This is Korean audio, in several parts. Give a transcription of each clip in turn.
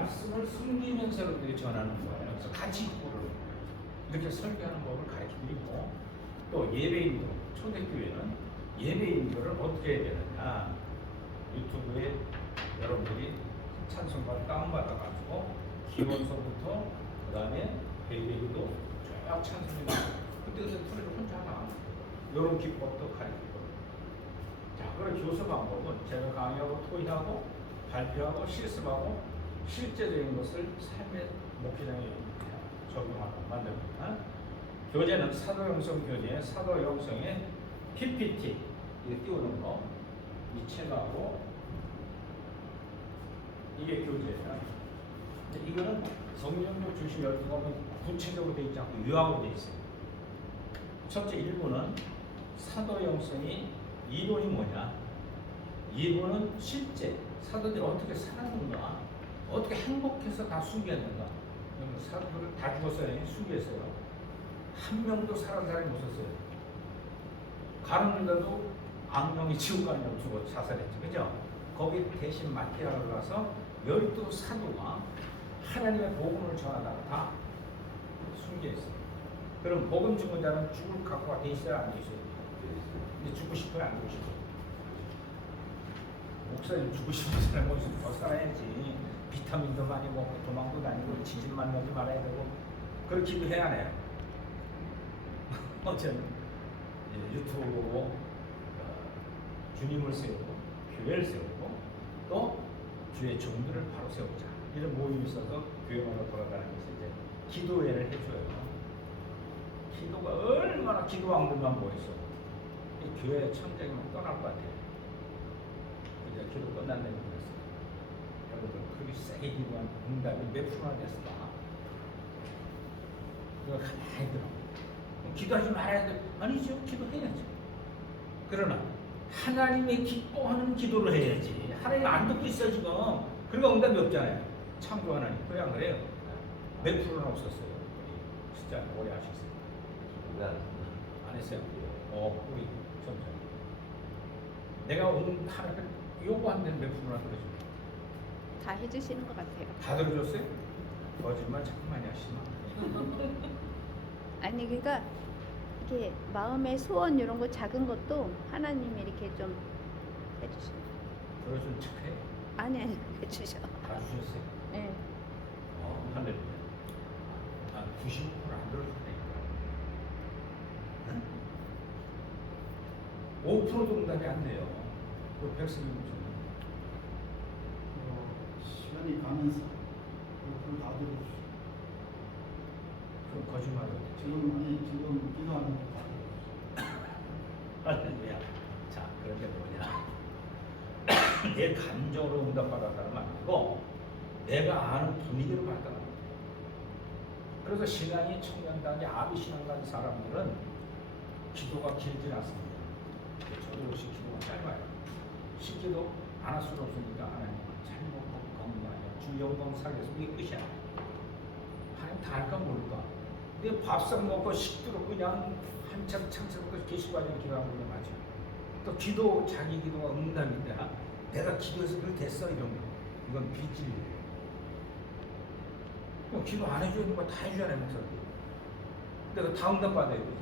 말씀을 숨기면서 여러분들이 전하는 거예요. 그래서 같이 입구를 이렇게 설교하는 법을 가르쳐드리고, 또 예배인도, 초대교회는 예배인들을 어떻게 해야 되느냐, 유튜브에 여러분들이 찬송가를 다운받아가지고 기본서부터 그 다음에 예배인도 쫙 찬송이 나오고, 그때 소리를 혼자 하나 이런 기법도 가르치고. 자, 그런 교수 방법은 제가 강의하고 토의하고 발표하고 실습하고 실제적인 것을 삶의 목회장에 적용하고 만듭니다. 교재는 사도영성 교재, 사도영성의 PPT 이게 띄우는 거, 이 책하고 이게 교재예요. 이거는 성경적 주신 12권은 구체적으로 되어 있지 않고 유학으로 되어 있어요. 첫째 1부는 사도영성이 이론이 뭐냐, 2부는 실제 사도들이 어떻게 살았는가, 어떻게 행복해서 다 순교했는가. 사도들을 다 죽었어요. 순교했어요. 한 명도 살아난 사람이 없었어요. 가는데도 악령이 지옥 가느냐고 죽어 자살했죠. 그죠? 거기 대신 마티아를 가서 12사도가 하나님의 복음을 전하다가 다 순교했어요. 그럼 복음 죽은 자는 죽을 각오가 돼 있어야 안 돼 있어요? 근데 죽고 싶어요, 안 죽고 싶어요? 목사님 죽고 싶은 사람은 더 살아야지. 비타민도 많이 먹고 도망도 다니고 지진 만나지 말아야 되고 그걸 기도해야 해요. 어쨌든 유튜브 보고 주님을 세우고 교회를 세우고 또 주의 종들을 바로 세우자, 이런 모임이 있어서 교회마다 돌아가는 것이 이제 기도회를 해줘요. 기도가 얼마나 기도왕들만 모였어. 이 교회 천장이면 떠날 것 같아요. 이제 기도 끝난다는 거였어요. 여러분들 그렇게 세게 기도한 응답이 몇 프로나 됐을까? 그거 가만히 들어. 기도하지 말아야 돼. 아니죠. 기도해야지. 그러나 하나님의 기뻐하는 기도를 해야지. 하나님 안 듣고 있어 지금. 그러니까 응답이 없잖아요. 창조 하나님. 그래 안 그래요? 몇 프로나 없었어요. 진짜 오래 하셨어요. 안 했어요? 우리 점점. 내가 하나님 요구한 데는 몇 프로나 들어줍니다. 다 해주시는 것 같아요. 다 들어줬어요? 거짓말 자꾸 많이 하시나? 아니 그러니까 이렇게 마음의 소원 이런 거 작은 것도 하나님이 이렇게 좀 해주시는. 들어준 척해? 아니 해주셔. 다 주셨어요? 네. 할렐루야. 90%안 들어줬다니까. 응? 5%도 응답이 안 돼요. 그 백성이 무슨 시간이 가면서 그걸 다 들어주시죠. 그럼 거짓말이에요. 지금 기도하는 거다 들어주시죠. 할렐루야. 자, 그런데 뭐냐? 내 감정으로 응답받았다는 말이고 내가 아는 분위기로 받았다는 말이에요. 그래서 신앙이 청년단계 아비신앙 가진 사람들은 기도가 길지 않습니다. 저도 역시 기도가 짧아요. 식기도 안 할 수가 없으니까 하나님 잘 먹고 건강하여 주 영광 살려서 이게 끝이야. 하나님 다 할까 모를까. 근데 밥상 먹고 식도록 그냥 한참 창세부터 계시관에 기도하는 게 맞아요. 또 기도, 자기 기도가 응답인데 내가 기도해서 그렇게 됐어 이런 거. 이건 비질이에요. 기도 안 해줘야 되는 거 다 해줘야 하는 목사님. 내가 다 응답받아야 되죠.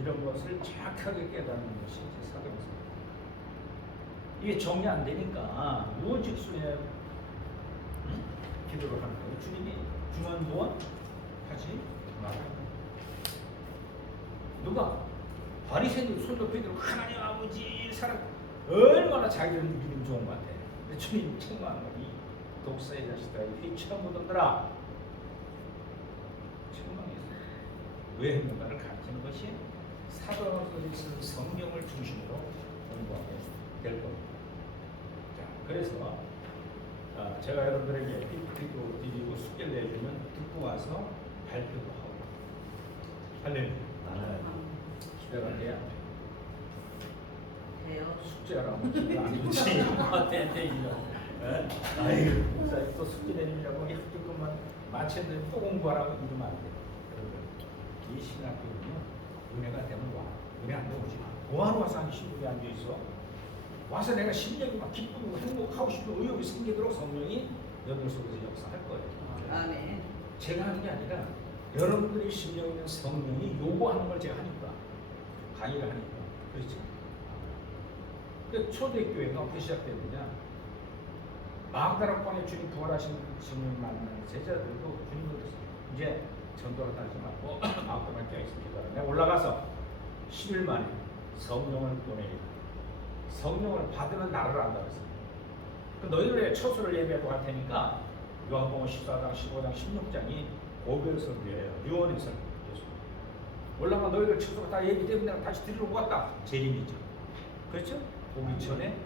이런 것을 정확하게 깨닫는 것이 이제 사도행전. 이게 정리 안 되니까 무직수에 기도를 하는 거예요. 주님이 중언부언 하지 말아요. 누가? 바리새인들 손 높이들고 하나님 아버지 사랑 얼마나 자기를 믿음 좋은 것 같아. 근데 주님 책망하는 거니 독사의 자식들아 휘처럼 묻었더라. 책망했어요. 왜 했는가를 가르치는 것이 사도행전에 있는 성경을 중심으로 공부하게 될 겁니다. 자, 그래서 제가 여러분들에게 PPT도 드리고 숙제를 내주면 듣고 와서 발표도 하고 할렐루야. 기대가 돼야 돼요. 숙제라고 기대 안 좋지. 어때 이거. 아이고 목사님 또 숙제 내주려고 학교 것만 마쳤는데 또 공부하라고 이러면 안 돼. 여러분 이 신학교는요 은혜가 되면 와. 은혜 안 되면 오지 마. 뭐하러 와서 한 15분 앉아있어? 와서 내가 심령이 막 기쁘고 행복하고 싶은 의욕이 생기도록 성령이 여러분 속에서 역사할 거예요. 아멘. 제가 하는 게 아니라 여러분들이 심령에 있는 성령이 요구하는 걸 제가 하니까 강의를 하니까 그렇지. 그 초대교회가 어떻게 시작됐느냐? 마그다라방에 주님 부활하신 주님을 만난 제자들도 주님을 이제 전도를 따르지 말고 마그다라방에 껴있습니다. 내가 올라가서 10일 만에 성령을 보내리라. 성령을 받으면 나를 안다 그랬어요. 그 너희들의 처소를 예배하고 갈 테니까 요한복음 14장, 15장, 16장이 고별 설교예요. 유언의 설교. 올라가 너희들 처소가 다 예비 때문에 내가 다시 드리러 왔다. 재림이죠. 그렇죠? 오기 전에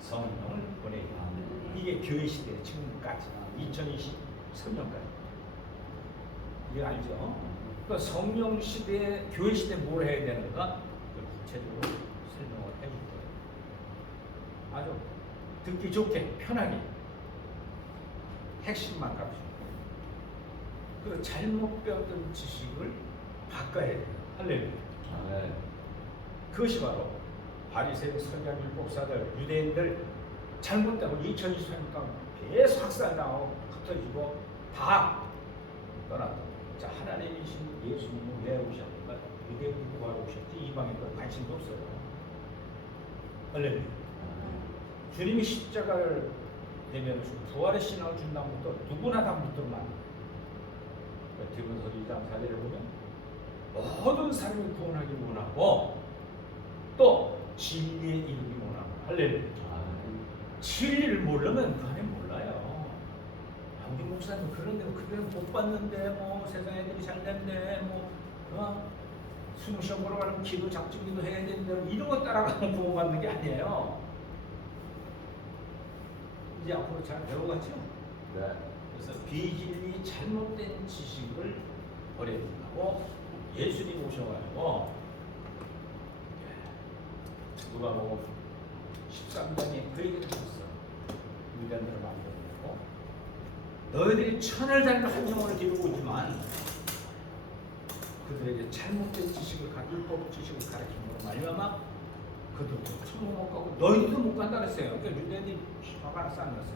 성령을 보내리라. 이게 교회 시대 지금까지 2023년까지. 이게 알죠? 그러니까 성령 시대에 교회 시대에 뭘 해야 되는가? 구체적으로 설명을 해줄 거예요. 아주 듣기 좋게 편하게 핵심만 가르쳐. 그리고 잘못 배웠던 지식을 바꿔야 돼요. 할렐루야. 그것이 바로 바리새인, 서기관, 율법사들, 유대인들 잘못되고 2023년간 계속 학살당하고 흩어지고 다 떠났다. 자, 하나님이신 예수님은 왜 오셨는가? 유대인들 구하러 오셨지 이방인들 관심도 없어요. 할렐루야. 주님이 십자가를 대면하시고 부활의 신앙을 준 다음부터 누구나 다 묻도록 만듭니다. 디모서 2장 4절에 보면 모든 사람이 구원하기 원하고 또 진리에 이르기 원하고 할렐루야. 진리를 모르면 그 안에 몰라요. 우리 목사님 그런데 그들은 못 봤는데 뭐 세상 애들이 잘 됐네 뭐 수능 시험 보러 가려면 기도 작정기도 해야 되는데 뭐 이런 거 따라가면 구원받는 게 아니에요. 이제 앞으로 잘 배워갔죠? 네. 그래서 비진리 잘못된 지식을 버려야 된다고 예수님 오셔가지고 누가복음 13장에 그 얘기를 하셨어. 유대인들을 만들고 너희들이 천을 다니는 한 영혼을 데리고 오지만 그들에게 잘못된 지식을 율법 지식을 가르치는 말미암아 그들도 천국 못 가고 너희들도 못 간다 그랬어요. 그러니까 유대인들이 화가 나서 안 났어요.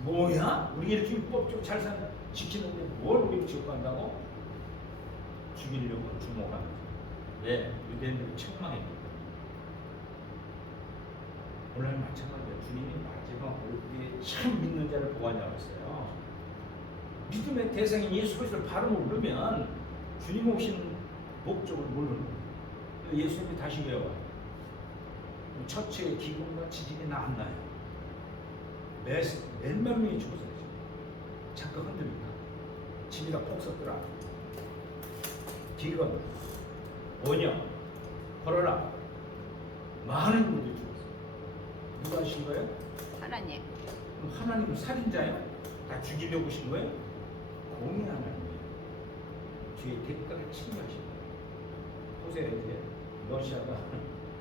뭐야? 우리 이렇게 율법적으로 잘 지키는데 뭘 우리 지옥 간다고? 죽이려고 주목하는 거예요. 왜? 유대인들이 책망했거든요. 오늘 마찬가지예요. 주님이 마지막 올 때 참 믿는 자를 보았냐고 했어요. 믿음의 대상인 예수 그리스도를 바로 모르면 주님 오신 목적을 모르는 거예요. 예수님이 다시 외워요. 처치의 기근과 지진이 나 안 나요. 몇만 명이 죽었어요. 잠깐 흔들리니까 집이 다 폭삭더라. 기근, 원형, 코로나 많은 분들이 죽었어요. 누가 하신 거예요? 하나님. 그럼 하나님은 살인자예요? 다 죽이려고 하신 거예요? 공의 하나님이에요. 뒤에 대가를 치료하신 거예요. 보세요. 이제 러시아가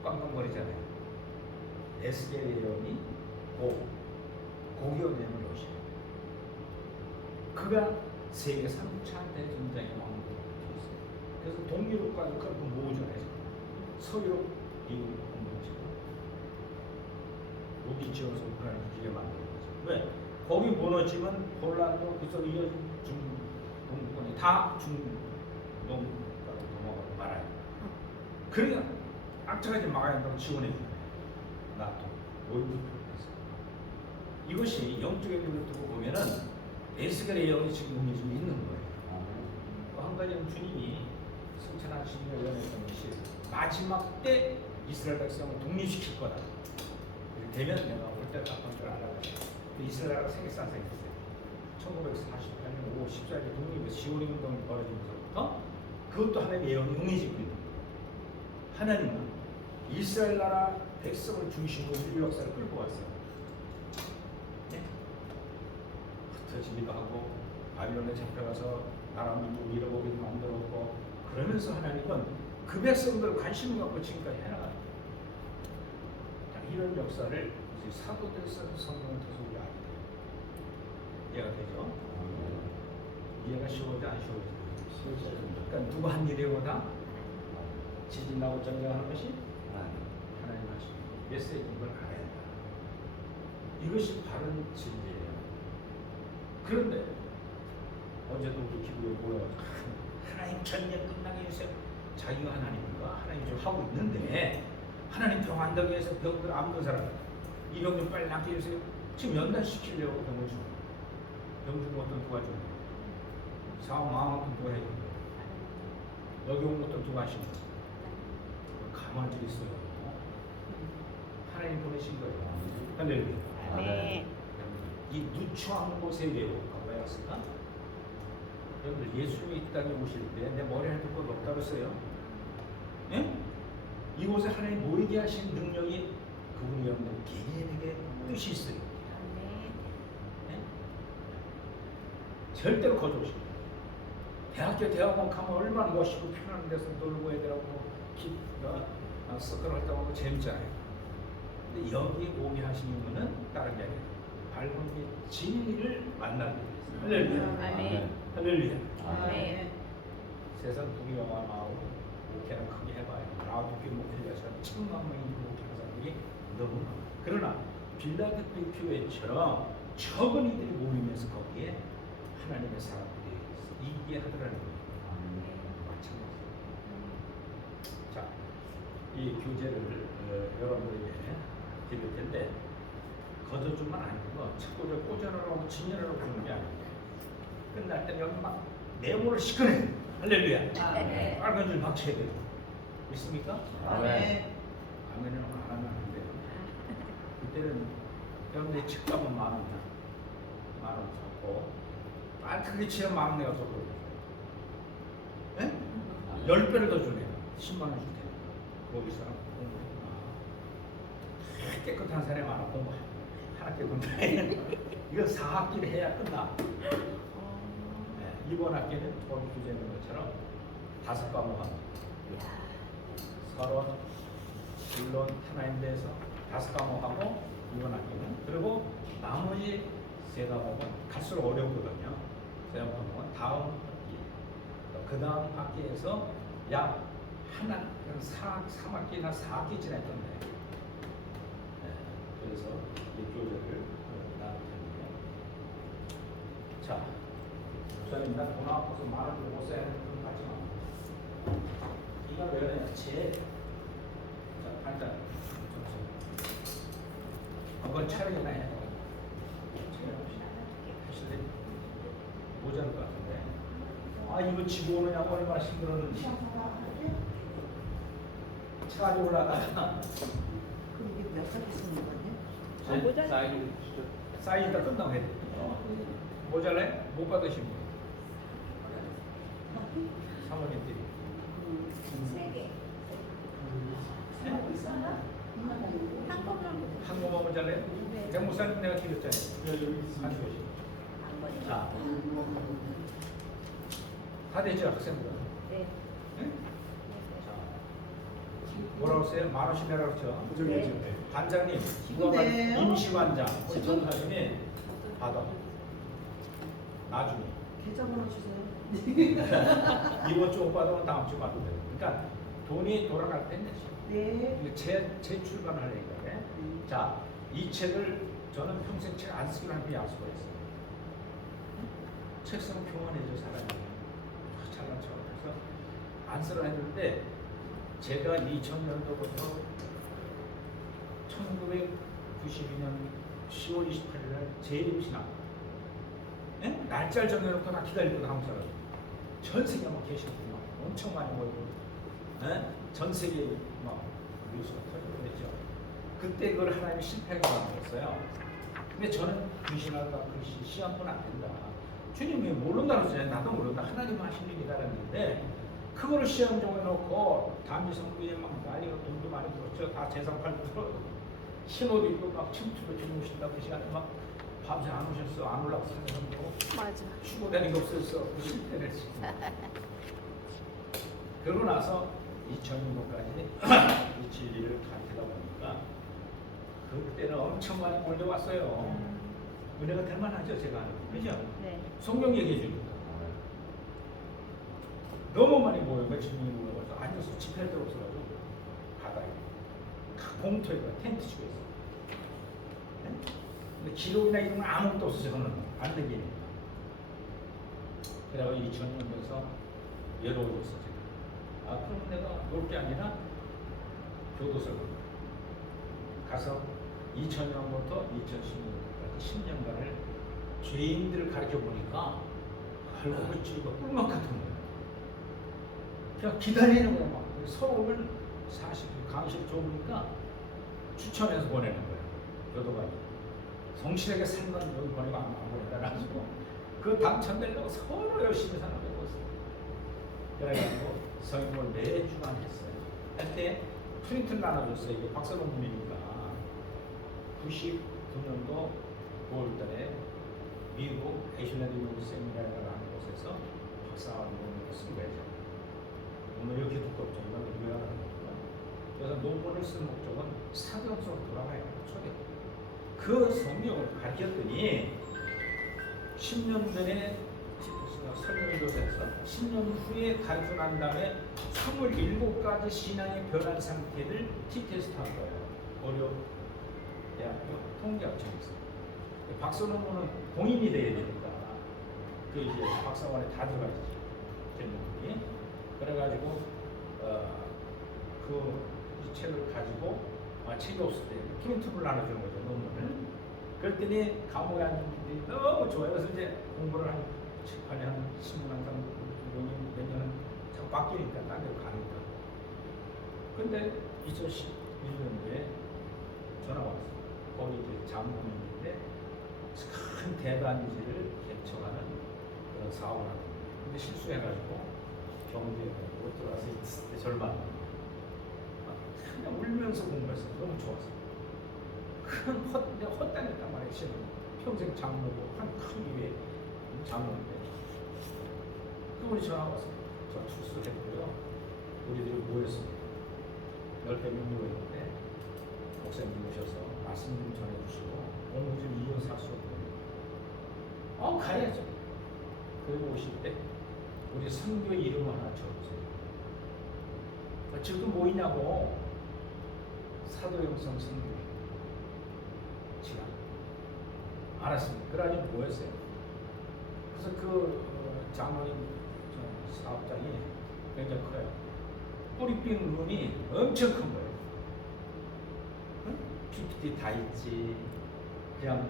꽝꽝거리잖아요. 에스겔이 고기원이라는 러시아. 그가 세계 3차 대전장의 왕으로 되었어요. 그래서 동유럽과 그걸 모으잖아요. 서유럽, 미국 공동체가 무기 지원서 우크라이나 기계 만드는 거죠. 왜? 거기 무너지면 폴란드, 그쪽으로 이어진 중동권이 다 중동국가로 넘어가고 말아요. 그러니까 악착하지 막아야 한다고 지원해 주는 거예요. 나토, 월드표에서. 이것이 영적인 눈을 두고 보면은 에스겔의 영이 지금 움직이고 있는 거예요. 또 한 가지는 주님이 승천하시며 연했던 것이 마지막 때 이스라엘 백성을 독립시킬 거다. 되면 내가 올 때 나쁜 줄 알아요. 이스라엘과 세계사가 생겼어요. 1948년 5월 14일 독립에서 시오리 운동이 벌어지면서부터 그것도 하나님의 예언이 응해지고 있는 거예요. 하나님은 이스라엘 나라 백성을 중심으로 인류 역사를 끌고 왔어요. 네? 흩어지기도 하고 바빌론에 잡혀가서 나라 민족 잃어보기도 만들었고 그러면서 하나님은 그 백성들 관심을 갖고 지금까지 해나가요. 이런 역사를 이제 사도들서 성경을 통해서 우리가 알게 돼요. 이해가 되죠? 이해가 쉬워져 안 쉬워져? 그러니까 누가 한 일이보다 지진 나고 전쟁하는 것이 하나님 하시는 메시지 이걸 알아야 이것이 바른 진리예요. 그런데 어제도 우리 기부에 모여가지고 하나님 전쟁 끝나게 해주세요. 자기가 하나님과 하나님 좀 하고 있는데 하나님 병 안 되게 해서 병들 아무런 사람 이 병 좀 빨리 낫게 해주세요. 지금 연단시키려고 병을 주고 병 주고 어떤 누가 주고 사업 망한 것도 누가 해주고 여기 온 것도 누가 하시고 가만히 있어요. 하나님 보내신 거예요. 할렐루야. 아멘. 이 누추한 곳에 왜 왔을까? 여러분들 예수님이 이 땅에 오실 때 내 머리에 둘 것 없다고 했어요. 예? 이곳에 하나님 모이게 하신 능력이 그분이 여러분들 개개인에게 뜻이 있어요. 예? 절대로 거절하시고 대학교 대학원 가면 얼마나 멋있고 편한 데서 놀고 애들하고 서클 활동하고 재밌잖아요. 근데 여기 오게 하신 이유는 다른 게 아니에요. 밝은 게 진리를 만나기 위해서. 할렐루야. 아멘. 할렐루야. 아멘. 세상 두개 영화 나오고 목회는 크게 해봐요. 아홉 개 목회자 사람 1000만 명이 목회하는 사람이 너무 많아. 그러나 빌라델피아 교회처럼 적은 이들이 모이면서 거기에 하나님의 사람들이 이기게 하더라는 거예요. 마찬가지로. 자, 이 교재를 여러분들에게 드릴 텐데 거둬주면 아니고 자꾸 꽂아놓으라고 진열하라고 그러는 게 아니에요. 끝날 때 여기 막 내모를 시끄러워. 할렐루야. 네. 빨간 줄 박쳐야 돼요. 있습니까? 아멘. 아멘은 안 하면 안 돼요. 그때는 여러분들이 책값은 10,000원이야. 10,000원 샀고 크게 치면 10,000원 내가 더 벌어줘요. 예? 10배를 더 주네요. 10만 원 줄 테니까. 거기 사람 공부해. 깨끗한 사람이 많아. 공부 하나 깨끗한 이거 4학기를 해야 끝나. 네, 이번 학기는 거기 교재 있는 것처럼 5과목 합니다. 서론, 본론, 하나님 대해서 5과목 하고 이번 학기는 그리고 나머지 3과목은 갈수록 어렵거든요. 3과목은 다음 학기, 그 다음 학기에서 약 3학기나 4학기 지나 끝나요. 네, 그래서 이 교재를 나눌 텐데요. 자, 목사님 나 돈 아파서 말을 못 써야 하는 건 맞지만 이거 왜 그러냐? 자, 일단 한번 촬영이나 해. 사실 모자랄 것 같은데. 아 이거 지고 오느냐고 얼마나 힘들었는지. 차 가지고 올라가다가 그럼 이게 몇 살이 쓰는 거냐? 모자 사이즈가 끝나고 해야 돼. 모자래? 못 받으신 분. 사모님들이. 3개. 한국어 모자래? 네. 백목사님 내가 드렸잖아요. 한 교시. 자, 다 됐죠 학생들? 네. 응? 자, 뭐라고 했어요? 10,000원씩 내라고 했죠? 네. 반장님, 기분돼요? 임시관장, 우리 전사님이 받아. 나중에. 계좌번호 주세요. 이번 주 못 받으면 다음 주 받으면 돼요. 그러니까 돈이 돌아갈 때 내시. 네. 이게 재출간을 하려니까. 자, 이 책을 저는 평생 책 안 쓰기로 하는 약속을 했어요. 책 쓰면 교만해져 사람이. 잘난 척. 그래서 안 쓰려 했는데 제가 2000년도부터 1992년 10월 28일 날 재림신학 날짜를 정해놓고 나 기다리고 한국 사람 전 세계 막 계시는구만 엄청 많이 모이고 전 세계 막 뉴스가 터지고 그랬죠. 그때 그걸 하나님이 실패하게 만들었어요. 근데 저는 귀신하다 글씨 시험은 안 된다. 주님이 모른다고 했잖아요. 나도 모른다. 하나님 하신 일이다라는 건데 그거를 시험 정해놓고 단지 성부에 막 난리가 돈도 많이 들었죠. 다 재산 팔고 신호도 있고 막 춤추고 주무신다고 그 시간에 막 밤새 안 오셨어. 안 올라가서 사는 맞아. 추구되는 게 없어서 실패를 했지. 그러고 나서 2000년도까지 이 진리를 가르치다 보니까 그때는 엄청 많이 몰려왔어요. 은혜가 될 만하죠, 제가 하는 거. 그죠? 네. 성경 얘기해 주니까. 너무 많이 모여요. 주님이 모여서 앉아서 집회할 데 없어가지고 바다에 공터에 텐트 치고 있어요. 네? 근데 기록이나 이런 건 아무것도 없어 저는 안 되기니까. 그래서 2000년도에서 외로워졌어 제가. 아 그럼 내가 놀 게 아니라 교도소를 가서 2000년부터 2016년까지 10년간을 죄인들을 가르쳐 보니까 알고 보니 이거 꿀맛 같은 거예요. 그냥 기다리는 거야. 막. 서울은 40일 강의실 좁으니까 추천해서 보내는 거예요. 교도관이. 성실하게 살면 여기 보내고 안 보낸다. 가지고 그 당첨되려고 서로 열심히 사는 거였어요. 그래가지고 성인을 매주간 했어요. 할 때 프린트를 나눠줬어요. 이게 박사 논문이니까. 99년도 9월달에 미국 애슐랜드 유니버시티 세미나라는 곳에서 박사 논문을 쓴 거예요. 논문이 이렇게 두껍죠. 이건 요약하는 거고요. 그래서 논문을 쓴 목적은 사도역사로 돌아가야 해요. 초대. 그 성경을 가르쳤더니 10년 전에 설명을 줘서 10년 후에 가르쳐 난 다음에 27가지 신앙의 변한 상태를 T-테스트 한 거예요. 어려 대학교 통계학청에서. 박사 논문은 공인이 돼야 되니까 그 이제 박사관에 다 들어가 있죠. 제목이. 그래가지고 이 책을 가지고 책이 없을 때 프린트를 나눠주는 거죠. 논문을. 그랬더니 감옥에 앉은 분들이 너무 좋아요. 그래서 이제 공부를 한 10년 한 몇 년은 자꾸 바뀌니까 딴 데로 가니까. 근데 2011년도에 전화가 왔어요. 거기 이제 장로님인데 큰 대단지를 개척하는 그런 사업을 하는 거예요. 근데 실수해가지고 경주에 못 들어가서 있을 때 절반. 그냥 울면서 공부했어요. 너무 좋았어요. 내가 헛다녔단 말이에요. 시험. 평생 장로고 한 큰 교회 장로인데. 그분이 전화가 왔어요. 저 출소했고요. 우리들이 모였습니다. 10명 모였는데 목사님 오셔서 말씀 좀 전해주시고 오늘 좀 이혼 사수 가야죠. 그리고 오실 때 우리 선교 이름 하나 적으세요. 지금 뭐 있냐고. 사도영성 선교 시간 알았습니다. 그래가지고 모였어요. 그래서 그 장로님 사업장이 굉장히 커요. 뿌리핀 룸이 엄청 큰 거예요. 응? PPT 다 있지. 그냥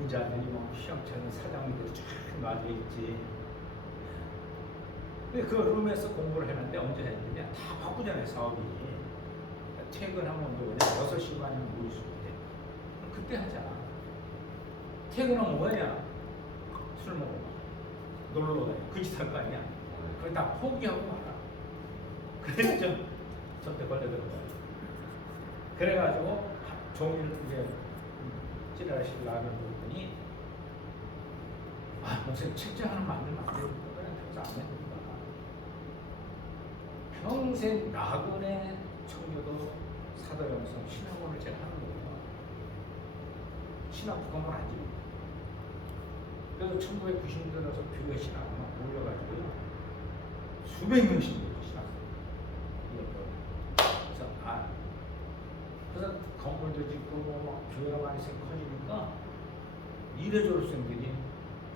의자들이 뭐 시험처럼 사장님들 쫙 놔져 있지. 근데 그 룸에서 공부를 해놨는데 언제 했느냐? 다 바쁘잖아요, 사업이. 퇴근하면 언제 오냐? 6시 반에 모일 수 있대. 그때 하자. 퇴근하면 뭐냐? 술 먹어. 놀러 가요. 그 짓 할 거 아니야? 그걸 다 포기하고 말아. 그래서 저때 걸려들었어요. 그래가지고 종일 이제 찌라시를 나눠줬더니 목사님 책장 하나 만들면 안 됩니까? 그래서 안 됩니다. 평생 나그네 청교도 사도영성 신학원을 제가 하는 거예요. 신학 부감을 안 집니다. 그래서 1990년대라서 교회 신학원을 올려가지고요. 수백 명씩 신학생. 그래서 건물도 짓고 뭐 교회가 많이 커지니까 이래저래 학생들이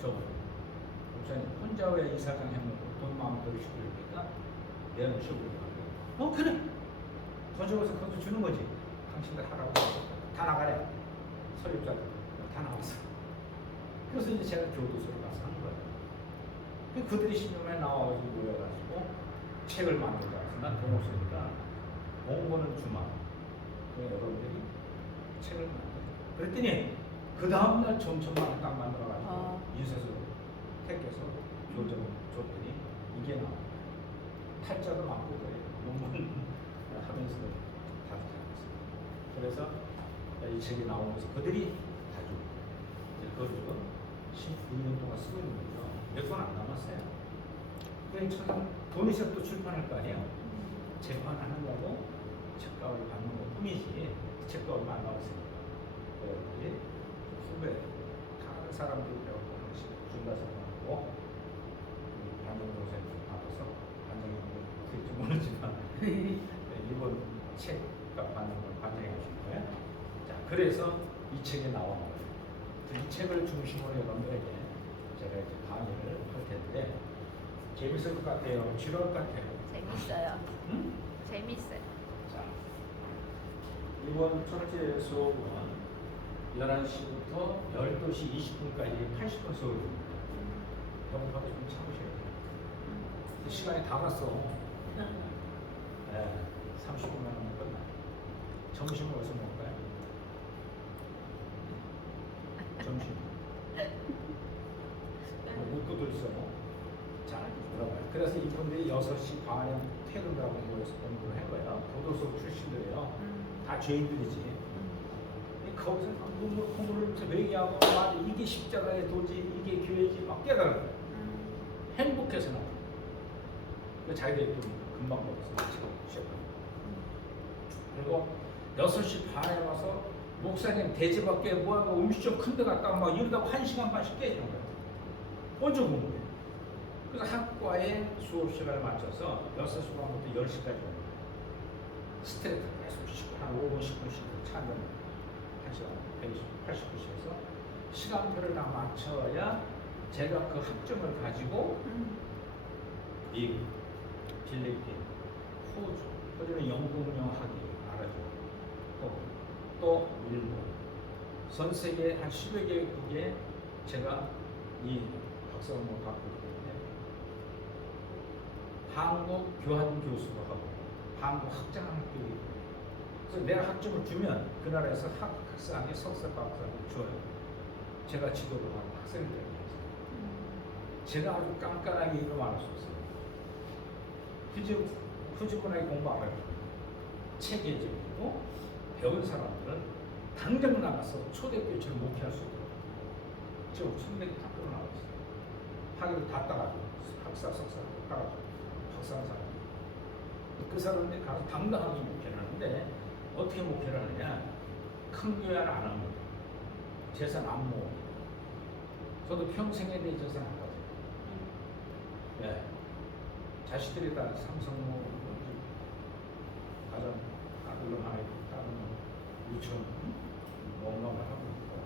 목사님 혼자 왜 이사장 해놓고 돈 마음대로 시키니까 내놓으시고 그래 더 적어서 그것도 주는 거지. 당신들 하라고 다 나가래. 설립자들 다 나왔어. 그래서 이제 제가 교도소를 가서 한 거예요. 그들이 10년 만에 나와가지고 모여가지고 책을 만들자. 난 돈 없으니까 원고는 주마. 여러분들이 책을 만들어요. 그랬더니 그 다음날 점천만을 딱 만들어가지고 인쇄소로 택해서 교정 줬더니 이게 나와요. 탈자도 많고 그래요. 논문 하면서도 다 잘했어요. 그래서 이 책이 나오면서 그들이 다 주고 그걸 지금 12년 동안 쓰고 있는 거죠. 몇 권 안 남았어요. 그래서 돈 있으면 또 출판할 거 아니에요. 재판하는다고 책값을 받는 것 뿐이지 책값을 안 나왔으니까. 여러분들이 후배 다른 사람들이 배웠던 것이 준다사람하고 반정동 선생님 받아서 반정이 어떻게 될지 모르지만 이번 책값 받는 걸 반정해 주신 거예요. 자, 그래서 이 책에 나오는 거예요. 이 책을 중심으로 여러분들에게 제가 이제 강의를 할 텐데 재밌을 것 같아요? 지루할 것 같아요? 재밌어요. 응? 재밌어요. 자, 이번 첫째 수업은 11시부터 12시 20분까지 80분 수업입니다. 영업하고 좀 참으셔야 돼요. 시간이 다 갔어. 네, 30분만 하면 끝나. 점심을 어디서 먹을까요? 점심. 묻고도 있어. 자, 들어봐요. 그래서 이분들이 6시 반에 퇴근을 하고 모여서 공부를 한 거예요. 교도소 출신들이에요. 다 죄인들이지. 거기서 공부를 회개하고 막 이게 십자가의 도지, 이게 교회지 막 깨달은 거예요. 행복해서 나와요. 자기들이 또 금방 먹어서 시작합니다. 그리고 6시 반에 와서 목사님 대지 밖에 뭐하고 음식점 큰 데 갔다가 막 이러다가 1시간 반씩 깨지는 거예요. 먼저 공부해. 그래서 학과에 수업 시간을 맞춰서 6시 반부터 10시까지 스트레스 계속 쉬고 한 5분, 10분씩 차 한잔 1시간 180분씩 해서 시간표를 다 맞춰야 제가 그 학점을 가지고 이 필리핀, 호주는 영국영학이 알아줘. 또 일본, 전 세계 한 10여 개국에 제가 이 박사학위를 받고 있는데 한국 교환 교수도 하고 한국 학장 학교도 있고 그래서 내가 학점을 주면 그 나라에서 학사학위, 석사, 박사학위 줘요. 제가 지도를 하고 학생들에게 해서 제가 아주 깐깐하게 일을 안 할 수 없어요. 후지분하게 공부 안 해요. 체계적이고 배운 사람들은 당장 나가서 초대교체를 목회할 수 있도록 지금 선배들이 다 끌어나와 있어요. 학위를 다 따가지고 학사, 석사 따가지고 박사한 사람. 그 사람들이 가서 당당하게 목회를 하는데 어떻게 목회를 하느냐? 큰 교회는 안 합니다. 재산 안 모으고. 저도 평생에 대해 재산 안 가져요. 네. 자식들이 다 삼성모 가장 아들로 하나 있고 다른 유치원 뭔가를 하고 있고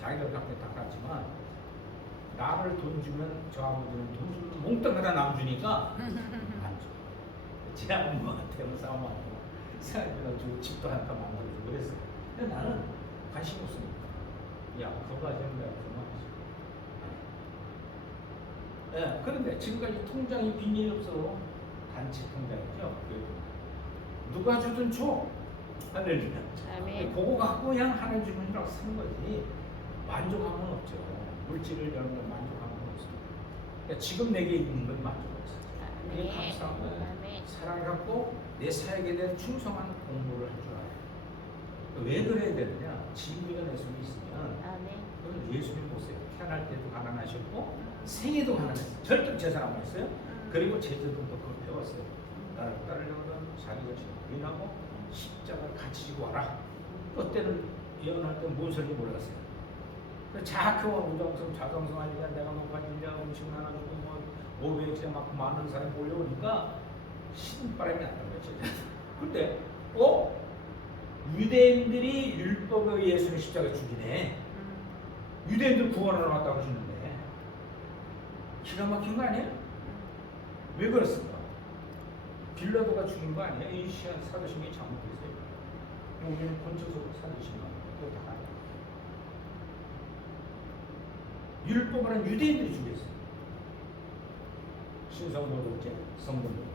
자기들 갖고 다 갔지만 나를 돈 주면 저 아버지는 돈 주면 몽땅 하나 남주니까 안 줘. 제 아버지한테 싸움하고 생각보다 주고 집도 하나 만들어주고 그랬어요. 근데 나는 관심 없으니까 야 그거 가지면 내가 그만하지. 네, 그런데 지금까지 통장이 빈일이 없어. 단체 통장이죠. 누가 주든 줘. 하늘 주면. 아멘. 그거 갖고 그냥 하늘 주문이라고 쓰는 거지. 만족함은 없죠. 물질을 여는 건 만족함은 없습니다. 그러니까 지금 내게 있는 건 만족 없어요. 이게 감사한 거예요. 사랑을 갖고 내 사역에 대한 충성한 공부를 할 줄 알아요. 왜 그래야 되느냐? 진리가 내 속에 있으면 그건 예수님 보세요. 태어날 때도 가난하셨고 생애도 가난했어요. 절대 재산 안 했어요. 그리고 제자들도 그걸 배웠어요. 나를 따르려거든 자기 자신을 부인하고 십자가를 같이 지고 와라. 그때는 예언할 때 무슨 소리인지 몰랐어요. 자학교원 우정성 자정성하니까 내가 높아지냐 음식 나눠주고 뭐 500세 막 많은 사람이 몰려오니까 신바람이 났던 거죠. 근데 유대인들이 율법의 예수를 십자가에 죽이네. 유대인들 구원하러 왔다고 하시는데 기가 막힌 거 아니에요? 왜 그랬을까? 빌라도가 죽인 거 아니에요? 이 사도신경이 잘못됐어요. 우리는 본처적으로 사도신경 그거 다 알아요. 율법을 한 유대인들이 죽였어요. 신성모독죄, 성모독죄.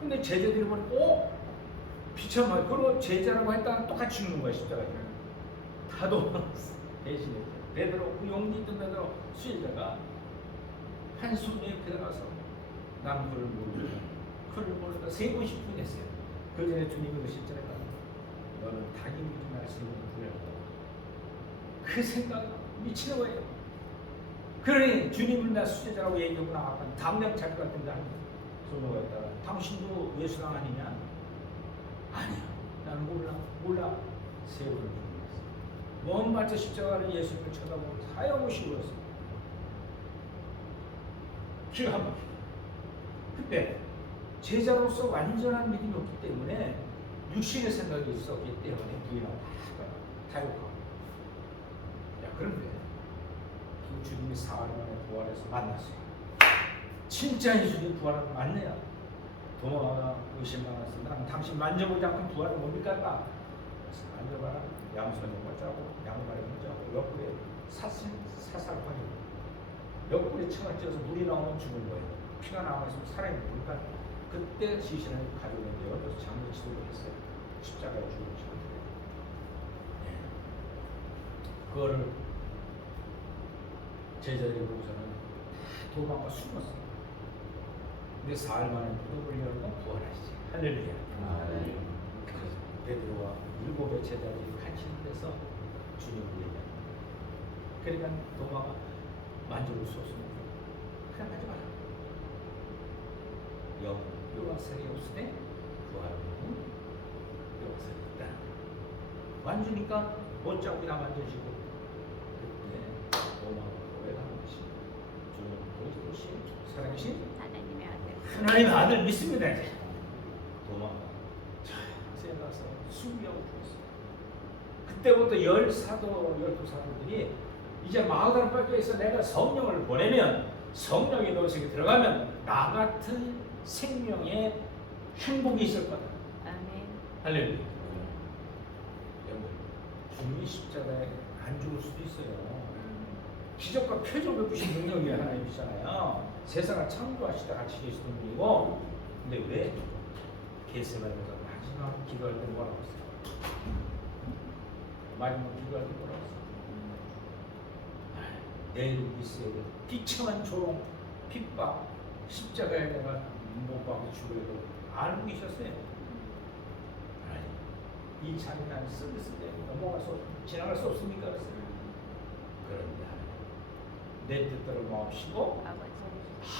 근데 제자들이 보니까 비참하게 그리고 제자라고 했다가 똑같이 죽는 거야 십자가에. 다 도망갔어. 대신에 베드로 그 용기 있던 베드로 수혜자가 한 손에 옆에 가서 나는 그를 모르겠다. 그를 모르겠다. 3번 10분 했어요. 그 전에 주님이 그 십자가에 너는 닭이 믿은 날 3번 구해라. 그 생각 미치는 거예요. 그러니 주님을 나 수제자라고 얘기하고 나왔더니 당장 자기 같은 데 소모가 있다가 당신도 예수랑 아니냐? 아니야. 나는 몰라. 세월을 죽였어. 먼 발자 십자가를 예수님을 쳐다보고 사형없이 울었어. 기가 막히게. 그때 제자로서 완전한 믿음이 없기 때문에 육신의 생각이 있었기 때문에 부인하고 다 욕하고 그런데 그 주님이 사흘 만에 부활해서 만났어요. 진짜 예수님 부활하고 맞네요. 도마가 의심많았어. 나는 당신 만져보지 않고 부활을 못 믿겠다. 그래서 만져봐라. 양손에 꽂자고 양발에 꽂자고 옆구리에 사살 확인. 옆구리에 침을 찌어서 물이 나오면 죽은 거예요. 피가 나와서 살아있는 거니까 그때 시신을 가져오는데요. 그래서 장례 치도를 했어요. 십자가에 죽은 친구들. 그거를 제자들이 보고서는 다 도망가 숨었어요. 근데 사흘 만에 무덤을 열고 부활하시지. 할렐루야. 그래서 베드로와 7의 제자들이 같이 있어서 주님을 얘기합니다. 그러니까 도마가 만져볼 수 없습니다. 그냥 만져봐라. 뼈가살이 없으되 부활은 뼈가살이 있다. 만지니까 못잡기나 만져지고 그때 도마가 고백하는 것이 주님 그리스도신 살아계신 하나님의 아들. 하나님의 아들 믿습니다. 이제 도마가 자세히 가서 숭배하고 죽었어요. 그때부터 12사도들이 이제 마가다라 밖에서 내가 성령을 보내면 성령이 너 속에 들어가면 나 같은 생명의 행복이 있을 거다. 아멘. 할렐루야. 여러분, 주님이 십자가에 안 죽을 수도 있어요. 기적과 표적을 주신 능력이 하나님이잖아요. 세상을 창조하시다 같이 계시던 분이고, 근데 왜 겟세마네에서 마지막 기도할 때 뭐라고 했어요? 마지막 기도할 때 뭐라고 했어요? 내 있어야 돼. 비참한 조롱, 핍박, 십자가에 내가 못 박혀 죽어도 알고 계셨어요. 이 잔인한 서비스 때문에 넘어가서 지나갈 수 없습니까? 그런데 내 뜻대로 마옵시고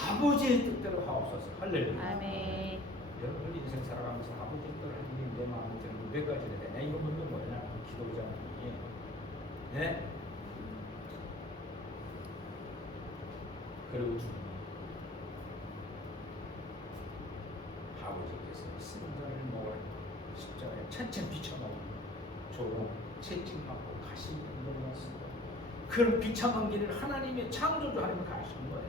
아버지의 뜻대로 하옵소서. 할렐루야. 아멘. 여러분 인생 살아가면서 아버지 뜻대로 하는 게 내 마음에 드는 몇 가지가 되냐? 이거 묻는 거냐? 기도자님이. 네? 그리고 주님이 아버지께서 승자를 먹을 십자가에 찬찬 비춰먹고 조롱, 채찍맞고 가시 넘어갔습니다. 그런 비참한 길을 하나님의 창조주 하나님이 가시는 거예요.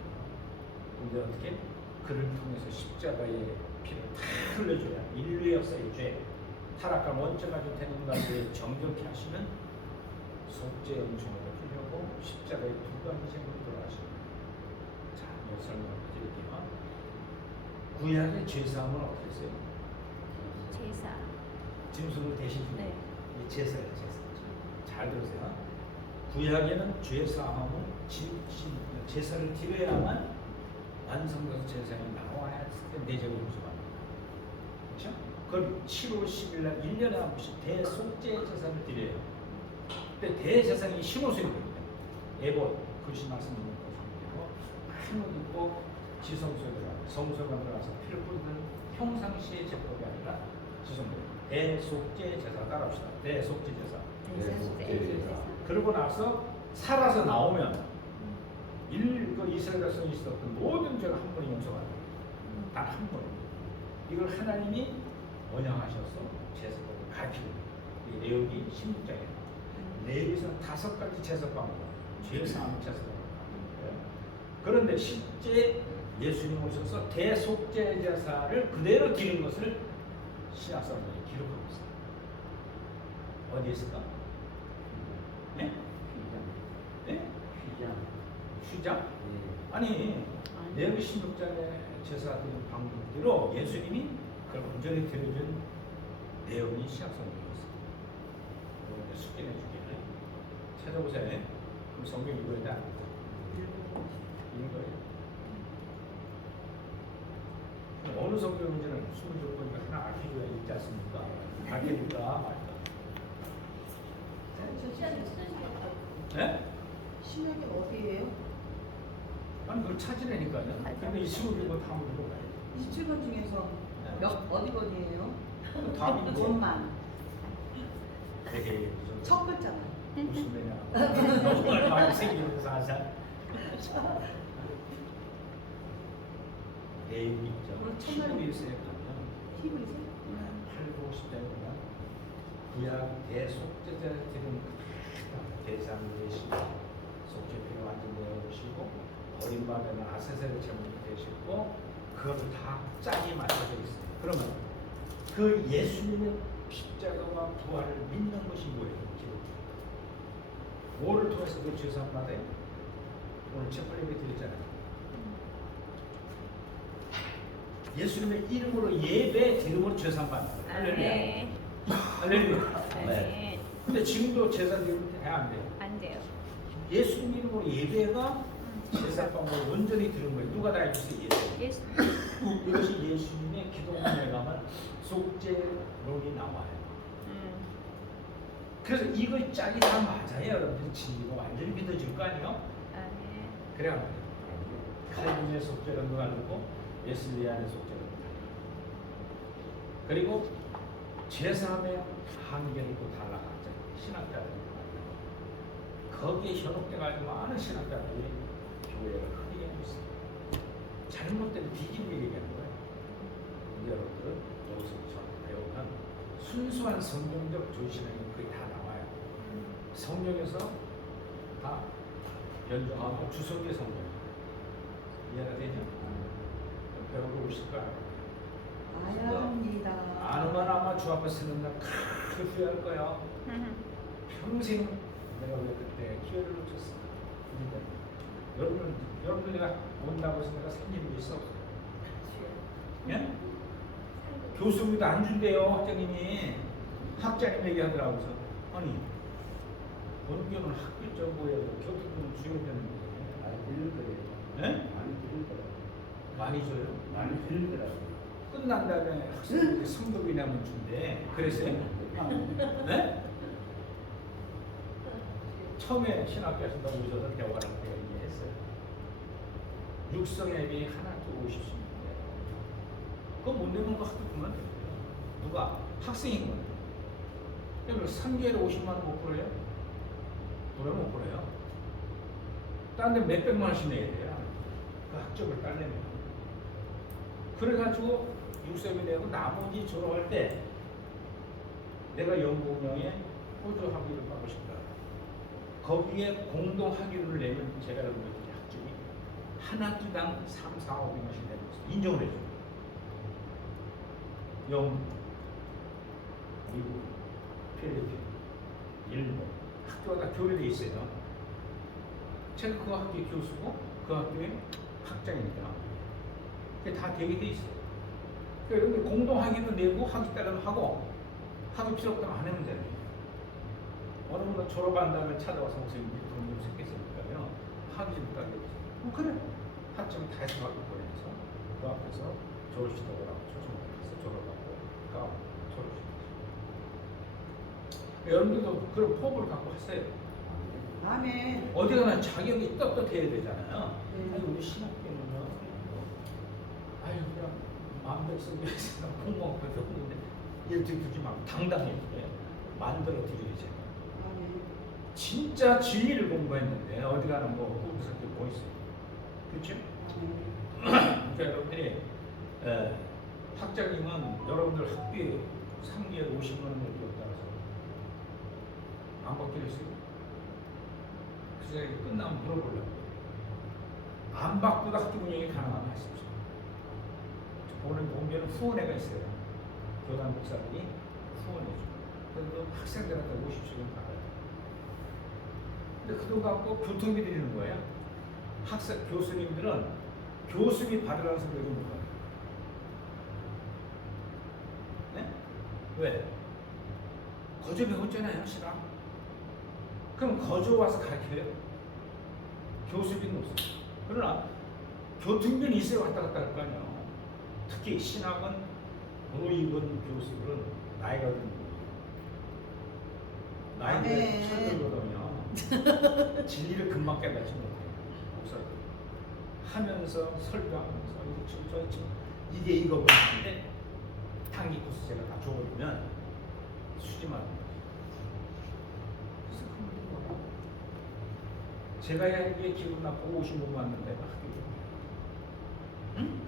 근데 어떻게? 그를 통해서 십자가의 피를 다 흘려줘야 인류의 역사의 죄, 타락과 원죄까지 되는 가운데 정결케 하시는 속죄 은총을 주려고 십자가의 두 가지 생으로 돌아가시는 거예요. 자, 이제 설명을 드릴게요. 구약의 죄사함은 어떻게 했어요? 제사. 짐승을 대신 주는 네. 이 제사예요, 제사. 잘 들으세요. 구약에는 죄사함은 제사를 드려야만 완성돼서 제사에 나와야 했을 때 내적을 용서받는 거예요. 그렇죠? 그럼 7월 10일 날 1년에 한 번씩 대속죄 제사를 드려요. 근데 대제사장이 신호수입니다. 예본 글씨 말씀 있는 것이고 한옷 입고 지성소에 들어가 성소에 들어가서 피를 뿌리는 평상시의 제법이 아니라 지성소 대속죄 제사 따라합시다. 대속죄 제사. 그러고 나서 살아서 나오면 그 이스라엘 백성이 있었던 모든 죄가 한 번에 용서받아요. 단 한 번. 이걸 하나님이 원양하셔서 제사법을 가르치는 이 내용이 16장이에요. 레위기서는 5가지 제사 방법, 죄사함 제사 방법. 그런데 실제 예수님 오셔서 대속죄 제사를 그대로 드리는 것을 신약성경에 기록하고 있어요. 어디에 있을까? 네? 네? 휘장? 아니, 레위기 16장의 제사 드리는 방법대로 예수님이 그걸 온전히 드려준 내용이 신약성경에 있어요. 이걸 숙제해 주기를 찾아보세요. 그럼 성경 읽어야 돼? 안 읽어요. 어느 성경인지는 숨을 조건이가 하나 알려줘야 읽지 않습니까? 알겠니까 말까? 네? 신학이 어디예요? 아니 그걸 찾으라니까요. 근데 이 시골 이거 다 물어봐요. 27번 중에서 어디예요? 답이 것만 되게 첫 글자만. 무슨 매냐? 얼마나 생기면서 하자. 내용이 있죠. 오늘 첫날 11일서에 가면 히브리서? 8, 9, 10장에 보면 구약 대속죄자를 드리는 대상 되시고 속죄편을 완전 내어주시고 버림받은 아세세를 제물로 되시고 그걸 다 짝이 맞춰져 있어요. 그러면 그 예수님의 십자가와 부활을 믿는 것이 뭐예요? 기독교. 뭐를 통해서 그 죄사함 받아요? 오늘 채플링이 드렸잖아요. 예수님의 이름으로 예배 드림으로 죄사함 받는 거예요. 할렐루야. 네. 할렐루야. 네. 근데 지금도 제사 드리면 해야 안 돼요. 안 돼요. 예수님 이름으로 예배가 제사 방법을 온전히 들은 거예요. 누가 다 해주세요? 예수. 예수. 이것이 예수님의 기독문에 가면 속죄론이 나와요. 그래서 이거 짝이 다 맞아요. 여러분들 진리가 완전히 믿어질 거 아니에요? 아, 네. 그래야 돼요. 칼빈의 속죄론도 다르고 웨슬리안의 속죄론도 다르고 그리고 제3의 한계를 또 달라갔잖아요. 신학자들 거기에 현혹돼가지고 많은 신학자들이 교회를 크게 하고 있어요. 잘못된 비기를 얘기하는 거예요. 근데 여러분들 여기서 배우면 순수한 성경적 조신학이 거의 다 나와요. 성경에서 다 연정하고 주석의 성경 이해가 되죠? 배우고 오실 거야. 아야 합니다. 안 오면 아마 주 앞에 서는 날 크게 후회할 거야. 평생 내가 왜 그때 기회를 놓쳤어. 여러분 내가 온다고 해서 내가 산 일이 있어 없어요? 예? 교수님도 안 준대요. 학장님이 학자님 얘기하더라고요. 아니 본교는 학교 정보에 교통은 주요되는 많이 들을 거예요. 예? 많이 들을 거예요. 많이 줘요. 많이 들을 거라고. 끝난 다음에 학생들이 성적이 나면 준대. 그랬어요? 네? 처음에 신학교 하신다고 오셔서 대화를 제가 얘기했어요. 육성앱이 하나도 50씩인데 그거 못 내면 거 학교 보면 돼요. 누가? 학생인 거예요. 그러면 3개월에 50만 원 못 벌어요? 노래 못 벌어요. 딴 데 몇백만 원씩 내야 돼요. 그 학점을 딸려면. 그래가지고 육성이 내고 나머지 졸업할 때 내가 연구운영에 호주 학위를 받고 싶다. 거기에 공동 학위를 내면 제가 여러분 학점이 한 학기당 3, 4, 500원씩 내는 것을 인정을 해줘요. 영국, 미국, 필리핀, 일본 학교가 다 교류돼 있어요. 제가 그 학교의 교수고 그 학교의 학장이니까 그게 다 되게 돼 있어요. 그런데 공동 학위는 내고 학위 따르면 하고 학위 필요 없다면 안 하면 돼요. 어느 분 졸업한 다음에 찾아와서 선생님 돈이 좀 생겼으니까요. 학위 좀 따르겠어요. 그래. 학점 다 해서 학위 보내서 그 앞에서 졸업식 오라고 초청해서 졸업하고 가 졸업식. 여러분들도 그런 포부를 갖고 하세요. 아멘. 어디 가나 자격이 떳떳해야 되잖아요. 네. 아니 우리 신학교는요. 아유 그냥 마음대로 쓰기위해서 공무원 그것도 없는데 일찍 주지 말고 당당히 만들어 드려야지. 아멘. 진짜 진리를 공부했는데 어디 가나 뭐 공부사들 뭐 있어요. 그렇죠? 아멘. 그러니까 여러분들이 학장님은 여러분들 학비에 3개월 50만 원 정도 따라서 안 받기로 했어요. 그래서 끝나면 물어보려고. 안 받고도 학교 운영이 가능하면 하십시오. 보는 공개는 후원회가 있어요. 교단 목사들이 후원해줘요. 그래도 학생들한테 50씩은 받아요. 근데 그 돈 갖고 교통비 드리는 거예요. 교수님들은 교수비 받으라는 소리를 못 하요. 네? 왜? 거저 배웠잖아요, 시간. 그럼 거저 와서 가르쳐요? 교수비는 없어요. 그러나 교통비는 있어야 왔다 갔다 할 거 아니에요. 특히 신학은 노입은 교수들은 나이가 든 나이가 철들거든요. 진리를 금방 깨닫지 못해요. 목사들 하면서 설교하면서 이게 이거 보는데 단기 코스 제가 다 줘버리면 수지만 그래서 그런 제가 여기에 기분 나쁘고 50분 왔는데 학교 응?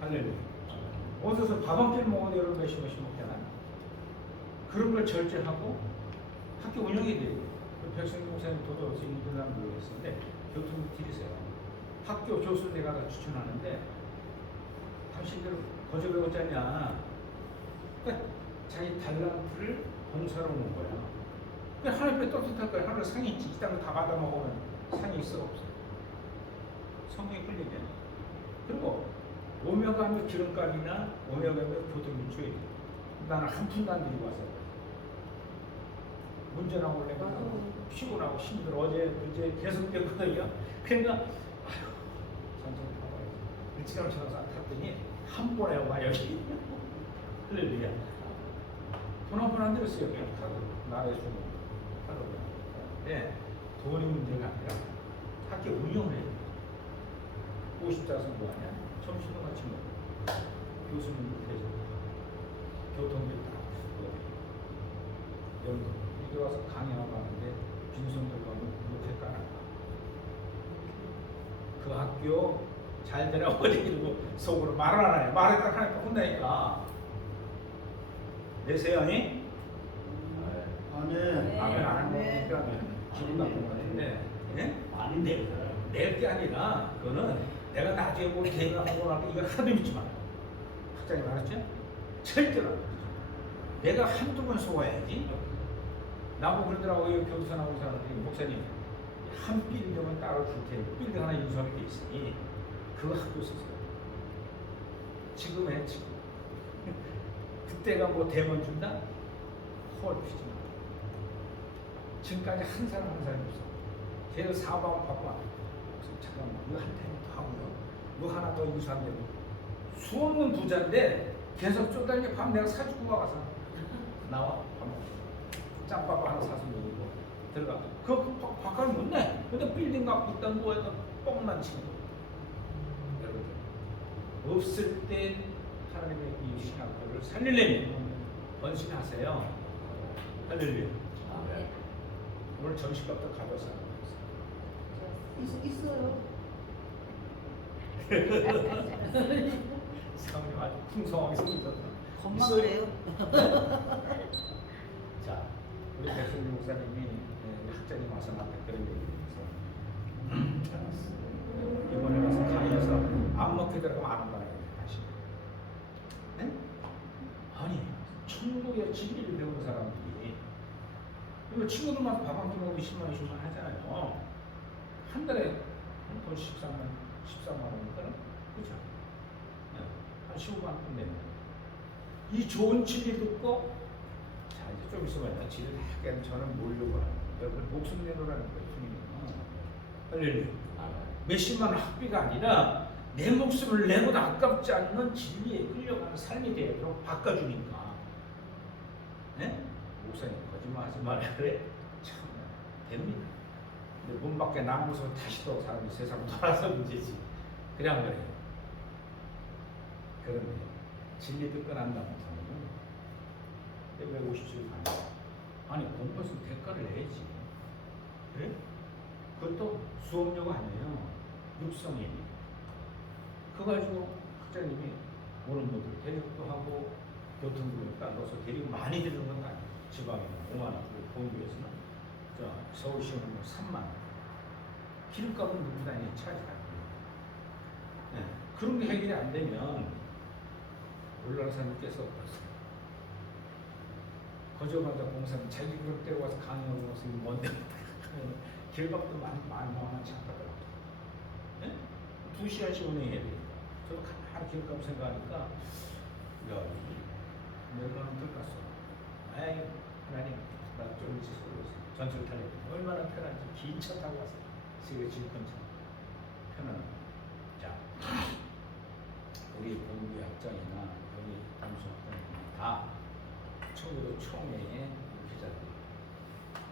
할렐루야. 어디서 밥 한 끼를 먹어도 여러분 몇십 원씩 먹잖아요. 그런 걸 절제하고 학교 운영해야 돼요. 백승 목사님 도저히 있는 모르겠는데 교통부 들이세요. 학교 교수 내가 다 추천하는데 당신들 거저 배웠잖냐. 그러니까 자기 달란트를 봉사로 오는 거야. 그러니까 하나님께 떳떳할 거야. 하나님 상이 있지. 이 땅을 다 받아 먹으면 상이 있어 없어. 성경에 끌리게. 그리고 오며 가며 기름값이나 오며 가며 교통비 줘야 돼. 나는 한 푼도 안 들이고 왔어요. 운전하고 내가 피곤하고 힘들어. 어제 그제 계속 됐거든요. 그러니까 아휴 천천히 가봐야지. 일찍 일어나서 탔더니 한 번에 와 여기. 할렐루야. 돈 한 번 안 들었어요. 그냥 타고 나라에 주고 하러 네, 돈이 문제가 아니라 학교 운영을 해야 돼. 50자서 뭐하냐? 점심도 같이 먹고 교수님 밑에서 교통비 딱 주고 연금 이리 와서 강의하고 가는데 빈손 들고 가면 이렇게 깔아. 그 학교 잘 되나 어디 이러고 속으로 말을 안 해. 말했다 하니까 혼나니까. 내세요, 아니? 아멘. 아멘 안 하는 거니까 기분 나쁜 것 같은데. 예? 아닌데 내 게 아니라 그거는 내가 나중에 뭐 대응을 하고 나면 이걸 하나도 믿지 마요. 학장님 알았죠? 절대로 안 믿지. 내가 한두 번 속아야지. 나보고 그러더라고. 여기 교도소 나오는 사람들이 목사님 한 빌딩은 따로 줄 테니까 빌딩 하나 인수하게 돼 있으니 그거 학교 쓰세요. 지금 해 지금. 그때가 뭐 대본 준다? 헐 피지 마. 지금까지 한 사람이 없어. 걔도 사업하고 바빠. 잠깐만 이거 한 타임 더 하고요. 이거 하나 더 인수하면 되고. 수없는 부자인데 계속 쪼달려 밥 내가 사주고 와서 나와 밥 먹어. 짬밥 하나 사서 먹이고 들어가. 그거 바깥을 못 내. 근데 빌딩 갖고 있다 뭐해도 뻥만 치는 거. 여러분들 없을 때 하나님의 이 신학교를 살리려면 번신하세요. 할렐루야. 오늘 점심값도 가져서 있어요. 사모님 아주 풍성하게 생기셨다. 건망을해요. 자, 우리 백승주 목사님이 학자님 와서 나한테 그런 얘기를 해서 이번에 가서 강의해서 안 먹게 들어가면 안 한다는 얘기 다시. 네? 아니, 천국의 진리를 배우는 사람들이 이거 친구들 와서 밥 한 끼 먹으면 10만 원, 20만 원 하잖아요. 한 달에 돈 13만 원이니까 그렇죠? 네. 한 15만 원 내면 이 좋은 진리 듣고 자 이제 좀 있으면 진리를 하게 저는 모르려고 하는 여러분 목숨 내놓으라는 거예요. 주님은 몇십만 원 학비가 아니라 내 목숨을 내보다 아깝지 않는 진리에 끌려가는 삶이 되도록 바꿔주니까. 네? 목사님 거짓말하지 말아야 그래? 참 됩니다. 근데 문 밖에 나무서 다시 또 사람이 세상 돌아서 문제지. 그래 안 그래요? 그런데 진리 듣고 난 다음부터는 왜 50岁가냐? 아니 공부해서 대가를 내야지. 그래? 그것도 수업료가 아니에요. 육성이. 그거 가지고 학자님이 오는 분들 데리고도 하고 교통비를 따라서 데리고 많이 드리는 건 아니에요. 지방에 5만 원, 본교에서는 서울시는 뭐 3만 원. 기름값은 누구 다니는 차지 다. 네. 그런 게 해결이 안 되면 올라라 사님께서 어떠세요? 거저마자 공사는 자기 그룹 데려와서 강의하고 와서 뭔데 길값도 많이 만만치 않더라고요. 네? 2시간씩 운행해야 되니까. 저도 가만히 길값 생각하니까 야, 몇만 원 들었어. 아이, 하나님, 나 좀 일찍 쏠렸어. 전철 타려. 얼마나 편한지. 긴 차 타고 왔어. 세계 제일 큰 차. 편안한. 자, 우리 공부의 학장이나 우리 담수 학장이나 다 청교도 총회의 기자들.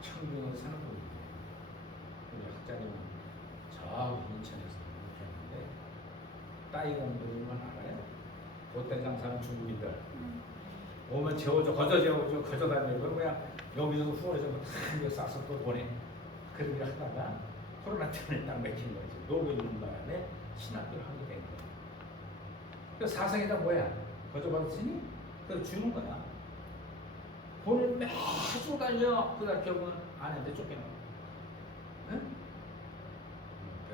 청교는 사는 분이에요. 우리 학장님은 저 인천에서 이렇게 했는데 따위 공부들만 알아요. 보태장 사는 중국인들. 오면 재워줘, 거저 재워줘, 거저 다니고 그냥 여기서 후원해서 다 싸서 또 보내. 그런 일 하다가 코로나 때문에 딱 맥힌 거지. 놀고 있는 바람에 신학교를 하게 된 거야. 그 사상이다 뭐야? 거저 받았으니 그래서 주는 거야. 돈을 매주 달려. 그다 결국은 안 했는데 쫓겨나.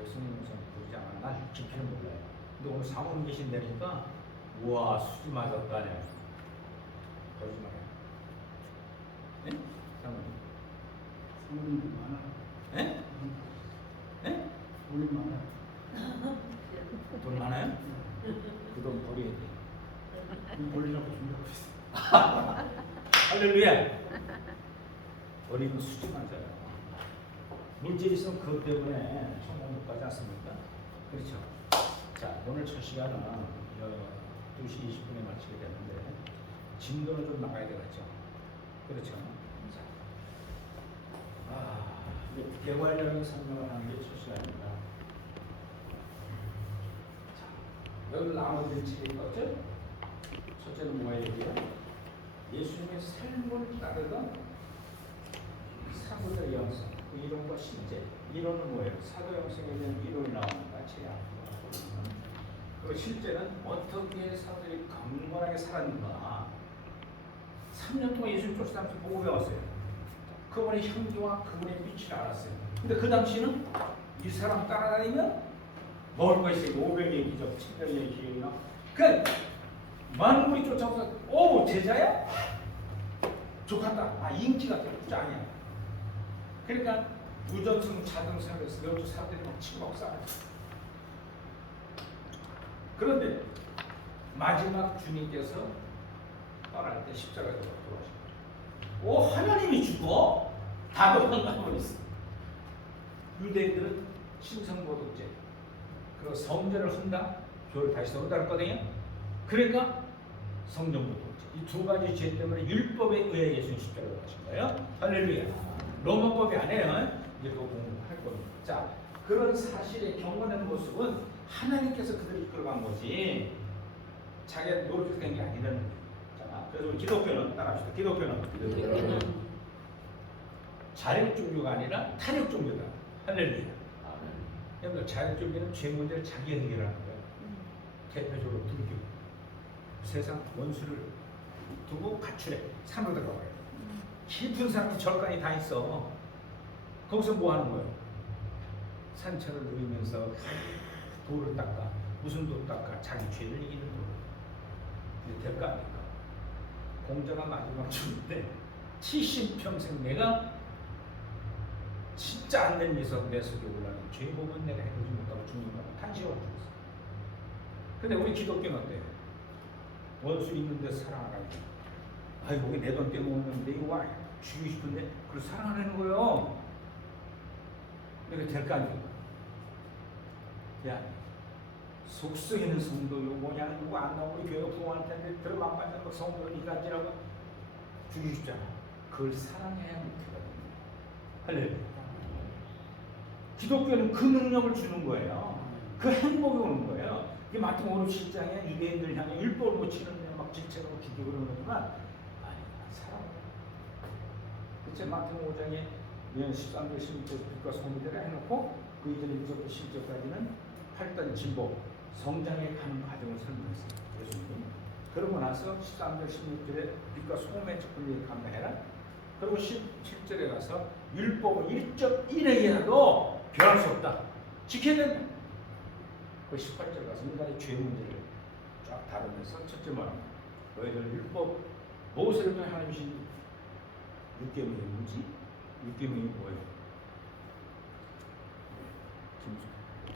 스님 우선 부르지 않아. 난 깊이는 몰라요. 근데 오늘 사모님 계신다니까 우와 수지 맞았다네. 거짓말이야. 네? 사모님. 사모님도 많아. 네? 네? 돈이 많아. 돈 많아요? 그 돈 버려야 돼. 돈 벌리라고 준비하고 있어. 할렐루야. 버리면 수지 맞아요. 물질이 있으면 그것 때문에 성공 못 가지 않습니까? 그렇죠. 자, 오늘 첫 시간은 2시 20분에 마치게 되는데 진도는 좀 나가야 되겠죠. 그렇죠. 자, 이제 개괄적인 설명을 하는 게 첫 시간입니다. 자, 여기 나머지 책이 있죠? 첫째는 뭐예요? 예수님의 삶을 따르던 사도의 영성, 그 이론과 실제. 이론은 뭐예요? 사도 영성에 대한 이론이 나옵니다. 그리고 실제는 어떻게 사도들이 강건하게 살았는가. 3년 동안 예수님 쫓아다니면서 보고 배웠어요. 그분의 향기와 그분의 빛을 알았어요. 근데 그 당시는 이 사람 따라다니면 먹을 것이 500의 기적, 700의 기회나 그 만물이 쫓아와서 오 제자야? 좋겠다. 인기가 짱이야. 그러니까 무전승 자등상에서 여주 사람들이 막 치고 막 싸웠어. 그런데 마지막 주님께서 떠날 때 십자가에서 돌아가신 거예요. 하나님이 죽어? 다 도망가버렸어. 유대인들은 신성모독죄 그리고 성전을 헌다, 교회를 다시 세운다 했거든요. 그러니까 성전모독죄 이 두 가지 죄 때문에 율법에 의해 예수님 십자가에 가신 거예요. 할렐루야. 로마법이 아니에요. 이제 그거 공부할 겁니다. 자, 그런 사실의 경건한 모습은 하나님께서 그들을 이끌어간 거지 자기가 노력해서 된 게 아니라는 거예요. 자, 그래서 우리 기독교는 따라합시다. 기독교는 자력 종교가 아니라 탄력 종교다. 할렐루야. 여러분들 자력 종교는 죄 문제를 자기 해결하는 거예요. 대표적으로 불교. 세상 원수를 두고 가출해. 산으로 들어가요. 깊은 사람이 절간이 다 있어. 거기서 뭐 하는 거예요? 산책을 누리면서 돌을 닦아. 무슨 돌 닦아? 자기 죄를 이기는 돌. 이게 될까 안 될까? 공자가 마지막 죽을 때 70평생 내가 진짜 안 된 미석 내 속에 올라는 죄복은 내가 해보지 못하고 죽는다고 탄식하고 죽었어. 근데 우리 기독교는 어때요? 원수 있는 데 사랑하라고. 아이 거기 내 돈 떼먹었는데 이거 와 죽이고 싶은데 그걸 사랑하라는 거예요. 이게 될까 안 될까? 야 속성에 있는 성도 요거냐 누구 안 나오고 교회가 부흥할 텐데 들어만 빠져서 성도를 이간질하고 죽이고 싶잖아. 그걸 사랑해야 못하거든요. 할렐루야. 기독교는 그 능력을 주는 거예요. 그 행복이 오는 거예요. 이게 마태복음 7장에 유대인들 향해 율법을 못 치는 막 질책하고 기도 그러는 거지만 그치 마태복음 5장에 13절 16절 빛과 소미대로 해놓고 그 이전의 1절부터 10절까지는 8단 진보 성장에 가는 과정을 설명했어요. 예수님. 그러고 나서 13절 16절에 빛과 소음의 적분을 감당해라. 그리고 17절에 가서 율법은 1.1회라도 변할 수 없다. 지켜야 된다. 그 18절 가서 인간의 죄 문제를 쫙 다루면서 첫째 말은 너희들 율법 모세를 통해 하나님 주신 육계명이 뭐지? 육계명이 뭐예요?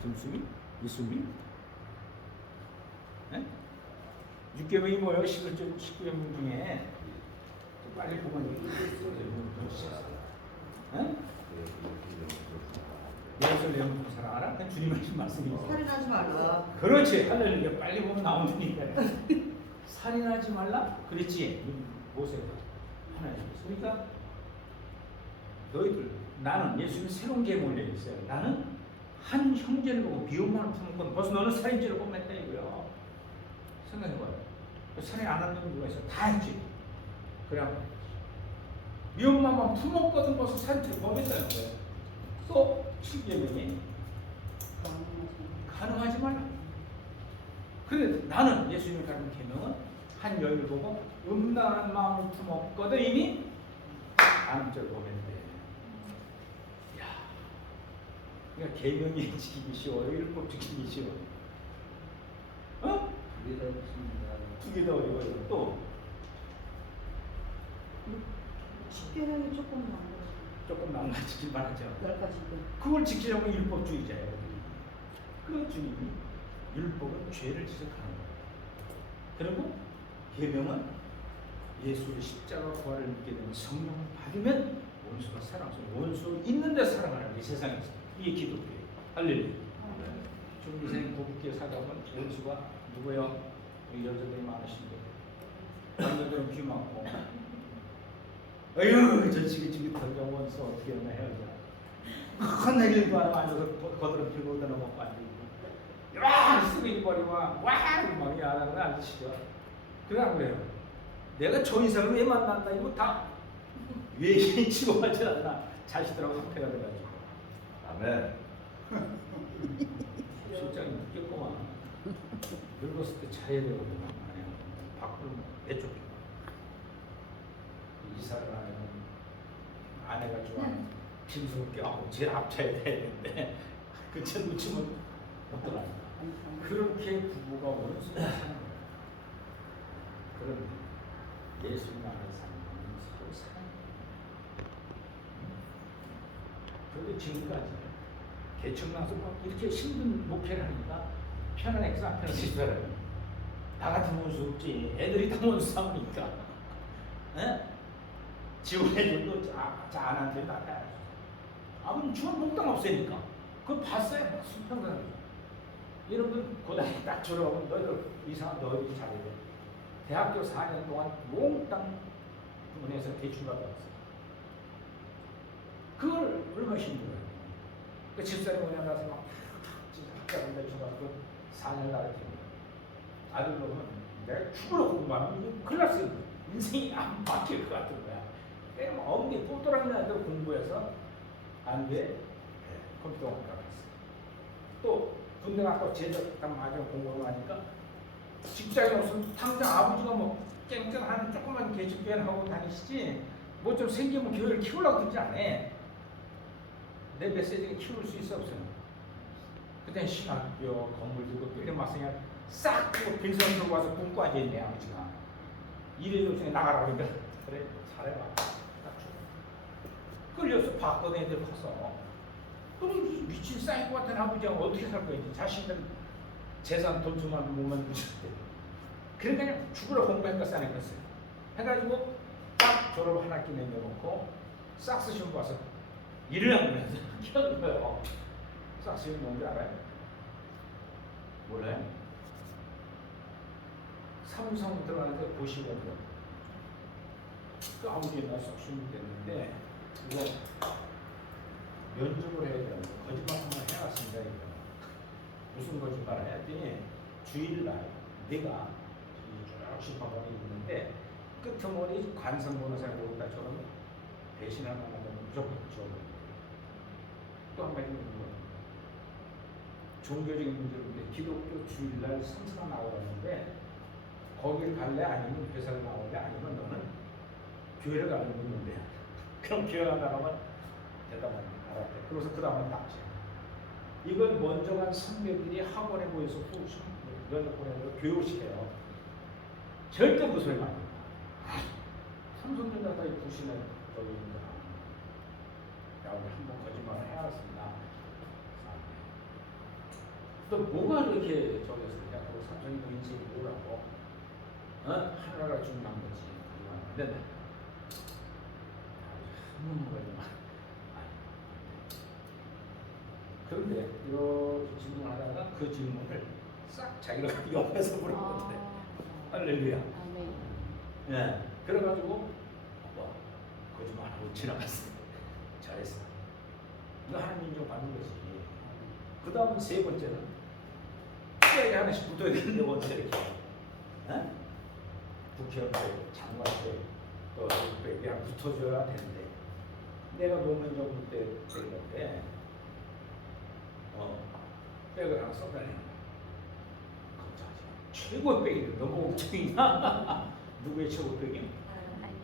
김수미? 이수미? 네? 육계명이 뭐예요? 19명 중에 빨리 보면 예루살렘 사랑하라? 그건 주님 하신 말씀이죠. 살인하지 말라. 그렇지. 할렐루야. 빨리 보면 나오니까. 살인하지 말라? 그랬지. 모세가 하나님. 그러니까 너희들 나는 예수님 새로운 계명을 내렸어요. 나는 한 형제를 보고 미움만 품은 벌써 너는 살인죄를 범했다 이거요. 생각해봐요. 살인 안 하는 누가 있어? 다 했지. 그래 미움만 품었거든 벌써 살인죄를 범했다는 거예요. 또 7계명이 가능하지 말라. 근데 나는 예수님이 가르친 계명은 한 여인을 보고 음란한 마음을 품었거든 이미 암죄를 범했는데. 야, 그러니까 계명이 지키기 쉬워요. 율법 지키기 쉬워요. 어? 그게 더 좋습니다. 두 개 더 어려워요. 또 식계량이 조금 많아요. 조금 망가지길 바라죠. 10가지. 그걸 지키려면 율법주의자예요. 그 주님이 율법은 죄를 지적하는 거예요. 그리고 계명은 예수의 십자가 부활을 믿게 되면 성령을 받으면 원수가 사랑하죠. 원수 있는데 사랑하는 게 세상에서. 이게 기독교예요. 할렐루야. 좀 인생 부부끼리 살다 보면 원수가 누구요? 우리 여자들이 많으신데 남자들은 귀 막고 어휴 저 지긋지긋한 원수 어떻게 하나 헤어져. 큰 애들 거 하나 앉아서 거들어 피고 얻어 먹고 앉아있고 와 쓰레기 버리고 와 막 야단을 앉으시죠. 그러면 왜요? 내가 저 인상을 왜 만났나 이거 다 외계인 치고 하지 않나 자식들하고 한패가 돼가지고 아멘. 실장이 웃겼구만. 늙었을 때 잘해야 되거든. 아니야 밖으로 내쫓겨. 이사를 하면 아내가 좋아하는 김숙을 껴하고 제일 앞차에 대야 되는데 그차 놓치면 어떡하나. 그렇게 부부가 원수가 사는 거예요. 그런데 예수님 안에 사는 건 서로 사랑해요. 그런데 지금까지 개척나서 막 이렇게 힘든 목회를 하니까 편안하게 앞에서 시더라고요. 나 같은 원수 없지. 애들이 다 원수 삼으니까. 지원해줘도 아내한테 나가야 돼. 아버님 주원 목당 없으니까. 그거 봤어요. 막 수평가를. 여러분 고등학교 딱 졸업하면 너희들 이상한 너희들이 잘해야 돼. 대학교 4년 동안 몽땅 은행에서 대출 받아왔어요. 그걸 얼마나 힘들어요. 그 집사람이 은행 가서 막 학자금 대출 받고 4년 가르치는 아들 보면 내가 죽으러 공부하면 이게 큰일 났어요. 인생이 안 바뀔 것 같은 거야. 그냥 어머니 뽀또랑이 나도 공부해서 안 돼. 컴퓨터 학과 갔어. 또 군대 갔고 제대한 마지막 공부를 하니까 직장에 없으면 당장 아버지가 뭐 깽깽하는 조그만 개집교회 하고 다니시지 뭐 좀 생기면 교회를 키우려고 듣지 않아. 내 메시지를 키울 수 있어 없어요. 그때 신학교 건물 들고 또 이런 막상 싹 그거 빈선 들고 와서 굶고 앉아있네 아버지가. 이래도 중에 나가라 그러니까 그래 잘해봐. 딱 줘. 끌려서 봤거든 애들 커서. 그럼 미친 사이코 같은 아버지가 어떻게 살 거야. 자신들 재산 돈 주만 못 만드실 때. 그러니까 그냥 죽으러 공부했다 싸냈겠어요. 해가지고 딱 졸업 한 학기 남겨놓고 싹스 시험 봐서 일을 하면서 키워준 거예요. 싹스 시험 뭔지 알아요? 몰라요? 삼성 들어가는데 90원이요. 그 아버지 옛날 쏙 시험이 됐는데 이거 면접을 해야 되는데 거짓말 한번 해놨습니다. 이거. 무슨 거짓말을 했더니 주일날 내가 쭉 심판관이 있는데 끄트머리 관성 변호사가 오른다 저러면 배신할 만하면 무조건 지워버립니다. 또 한 가지 있는 건 종교적인 문제인데 기독교 주일날 성사가 나오는데 거기를 갈래 아니면 회사를 나올래 아니면 너는 교회를 가는 건데 그럼 교회 간다면 대답합니다. 알았대. 그래서 그 다음에 답지. 이걸 먼저 간 선배들이 학원에 모여서 면접 보내서 교육시켜요. 절대 그 소리 안 합니다. 삼성전자가 부신을 저기 있는 거 야, 우리 한번 거짓말을 해왔습니다. 또 뭐가 이렇게 저기였으니까 그 삼성이 뭐 인생이 뭐라고 하나가 중요한 거지. 안 된다. 한번 거짓말. 그런데 이렇게 질문을 하다가 그 질문을 싹 자기가 옆에서 물어보는데 할렐루야. 아멘. 예. 그래가지고 거짓말하고 지나갔어요. 잘했어. 이거 하나님 인정 받는 거지. 그 다음 세 번째는 특별하게 하나씩 붙어야 되는데 먼저 이렇게 국회의원들, 장관들, 또 그냥 붙어줘야 되는데 내가 노무현 정부 때 그랬는데 백을 하나 써달라는 거야. 걱정하지 마. 최고의 백이 너무 걱정이야. 누구의 최고 백이? 아니요.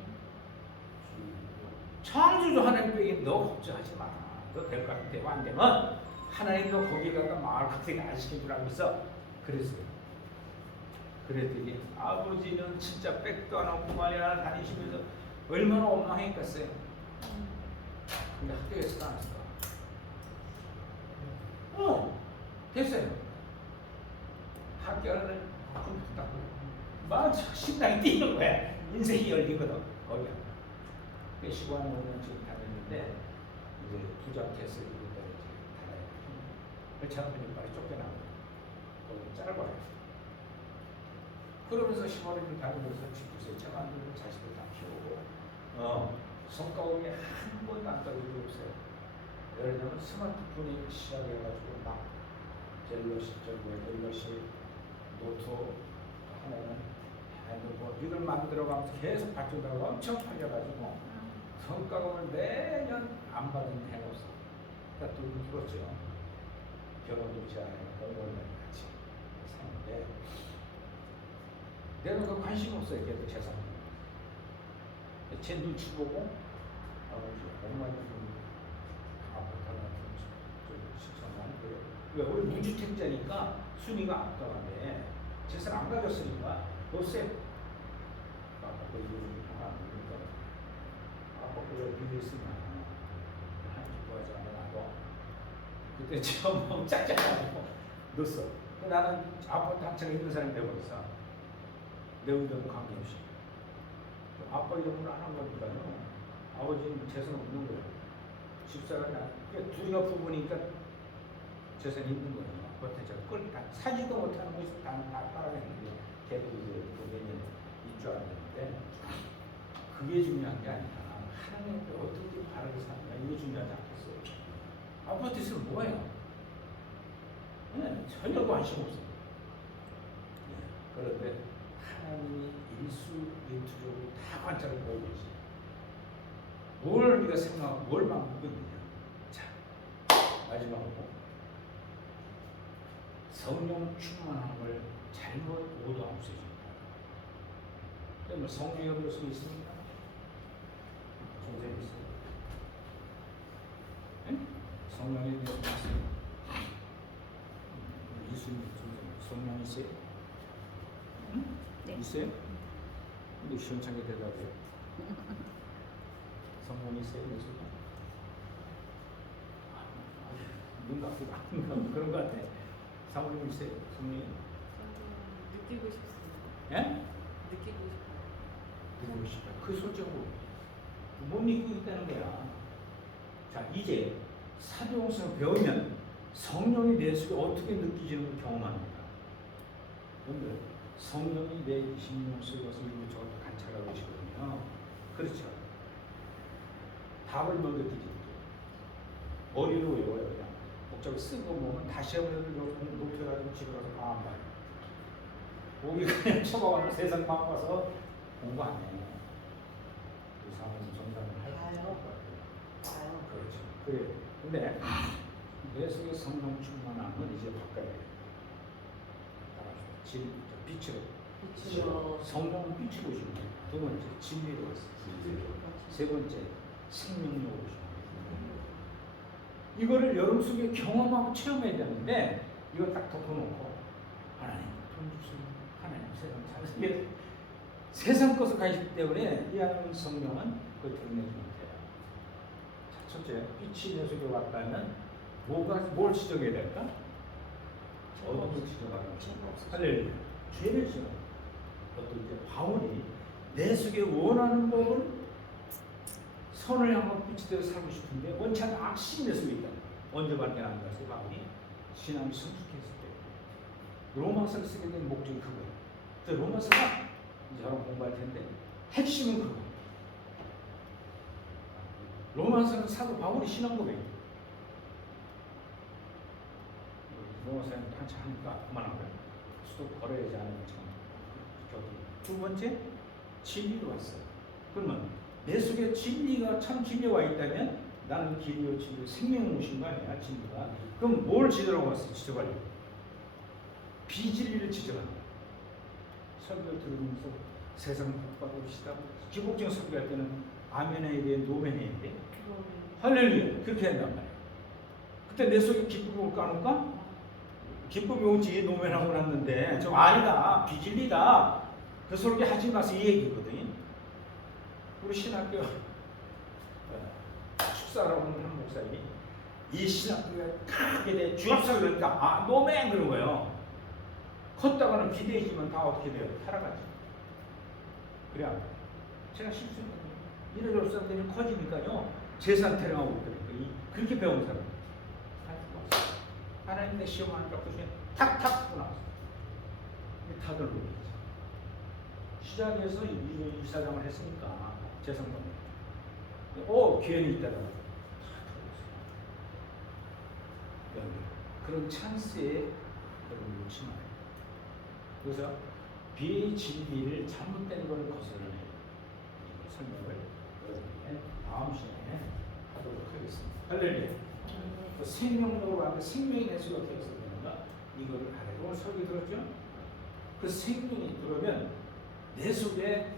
창조주 하나님 백이 너 걱정하지 마. 너 될 것 같은데 안 되면 하나님도 거기 가가 마을 같은 거 안 시켜주라고 해서 그랬어요. 그랬더니 아버지는 진짜 백도 안 하고 말이야 다니시면서 얼마나 원망했겠어요. 근데 학교에서도 안 했어. 됐어요. 학교를 컴퓨터 닦고 막 심장이 뛰는 거야. 인생이 열리거든. 거기야. 15년 지금 다녔는데 이제 부자 캐슬 이런 데를 달아요. 그 장군이 빨리 쫓겨나고 거기 짧아요. 그러면서 15년을 다니면서 집에서 차 만들고 자식들 다 키우고 성과급이 한 번도 안 떨어진 게 없어요. 예를 들면 스마트폰이 시작해가지고 막 갤럭시 노트 하나는 핸드폰 이걸 만들어가면서 계속 발전하고 엄청 팔려가지고 성과급을 매년 안 받은 해가 없어. 그러니까 돈이 들었죠. 결혼도 제안해서 얼마나 같이 사는데 내가 그 관심 없어요. 걔도 재산. 제 눈치 보고 아버지 엄마는 아파트 하나 좀 신청만 그래. 왜 우리 무주택자니까 순위가 앞서가는데 재산 안 가졌으니까 없어요. 아빠 그 이름 하나 그러니까 아빠 그걸 비밀했으면 하나님 구하지 않아 나도 그때 처음 짝짝하고 넣었어. 나는 아파트 한 채가 있는 사람이 되어버렸어. 내 의견은 관계없이. 아빠 이름을 안 한 것보다는 아버지는 재산 없는 거예요. 집사가 그러니까 둘이가 부부니까 재산이 있는 거예요. 아파트 제가 그걸 다 사지도 못하는 것이 다 따라했는데 걔도 이제 내년 입주하는데 그게 중요한 게 아니라 하나님께 어떻게 바르게 사느냐 이게 중요하지 않겠어요. 아파트 있으면 뭐예요? 네, 전혀 관심 없어요. 네, 그런데 하나님이 일수일투족으로 다 관찰을 보고 계시죠. 뭘 우리가 생각하고 뭘 만들고 있느냐. 자, 마지막으로 성령 충만함을 잘못 오도하고 있습니다. 그러면 성령이 어디서 있습니까? 성령이 있어요. 네? 성령에 대해서 있어요. 예수님 성령이 있어요? 응? 네. 있어요? 근데 시원찮게 대답해요. 성령이 있어요? 예수님? 눈 감기가 그런 것 같아. 사모님 있어요? 성령이? 느끼고 싶습니다. 예? 느끼고 싶어요. 느끼고 싶다. 그 솔직으로 못 믿고 있다는 거야. 자, 이제 사도행전을 배우면 성령이 내 속에 어떻게 느끼지는 걸 경험합니다. 여러분들 성령이 내 심령 속에 와서 이것저것 관찰하고 계시거든요. 그렇죠. 답을 먼저 느끼지. 머리로 외워요. 그냥 복잡히 쓰고 보면 다시 한번 높여가지고 집에 가서 안 봐요. 목이 그냥 쳐박아서 세상 바빠서 공부 안 해요. 그 사람은 정답을 할 봐요. 것 같아요. 와요. 그렇죠. 그래. 근데 내 속에 성령 충만함은 이제 바꿔야 돼요. 빛으로. 빛으로. 성령은 빛으로 오시는 거예요. 두 번째 진리로 왔어요. 세 번째 생명력으로 오시는 거예요. 이거를 여러분 속에 경험하고 체험해야 되는데 이거 딱 덮어놓고 하나님 돈 주시면 하나님 세상 잘 세상 것을 가지기 때문에 이 하나님 성령은 그걸 드러내지 못해요. 자, 첫째 빛이 내 속에 왔다면 뭘 지적해야 될까? 어둠을 지적하는 거죠. 할렐루야. 죄를 지적. 어떤 이제 바울이 내 속에 원하는 법을 선을 향한 빛이 되어 살고 싶은데 원치 않는 악심이 내 속에 있다. 언제 발견한 것이 바울이 신앙이 성숙했을 때 로마서를 쓰게 된 목적이 그거예요. 그래서 로마서가 이제 여러분 공부할 텐데 핵심은 그거예요. 로마서는 사도 바울이 신앙 고백이에요. 로마서는 한참 하니까 그만하고요. 수도 걸어야지 않으면 참 저기. 두 번째 진리로 왔어요. 그러면 내 속에 진리가 참 진리가 와 있다면 나는 길이요 진리 생명을 오신 거 아니야 진리가. 그럼 뭘 지적하고 왔어? 지적하려고 비진리를 지적하는 거야. 설교 들으면서 세상 복받읍시다. 기복적 설교할 때는 아멘에 대해 노멘에 대해 할렐루야 그렇게 한단 말이야. 그때 내 속에 기쁨이 올까 안 올까? 기쁨이 오지. 노면하고 났는데 저 아니다, 비질리다, 그 소리 하지 마세요 이 얘기거든. 우리 신학교 축사라고 하는 한 목사님이 이 신학교가 크게 돼 주합사 그러니까 아 노맹 그런 거예요. 컸다가는 기대지만 다 어떻게 돼요? 살아가지. 그래 안 돼. 제가 실수했거든요. 이래 저래 커지니까요 재산 태령하고 있더라고요. 그렇게 배운 사람 하나님 내 시험 하는 적 중에 탁탁 쓰고 나왔어요. 다들 모르겠지. 시장에서 이사장을 했으니까 재산 오 기회는 있다라고 그런 찬스에 여러분 놓지 마요. 그래서 비진리를 잘못된 걸 거스르는 설명을 여러분의 다음 시간에 하도록 하겠습니다. 할렐루야. 그 생명으로 하는 생명이 내 속에 어떻게 있었는가 이걸 알아요. 오늘 설교 들었죠? 그 생명이 들어오면 내 속에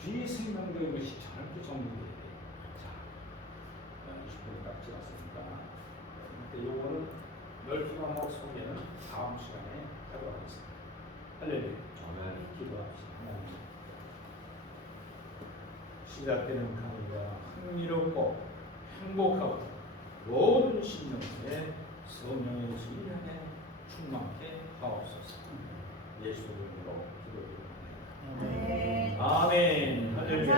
비생명적인 것이 절대 정리돼야 돼요. 자, 20분 딱 지났으니까 근데 요거는 넓은 과목 소개는 다음 시간에 하도록 하겠습니다. 할렐루야. 아멘. 기도합시다. 하나님. 시작되는 강의가 흥미롭고 행복하고 모든 신령에 성령의 진리에 충만케 하옵소서. 예수 이름으로 기도드립니다. 네. 아멘. 할렐루야.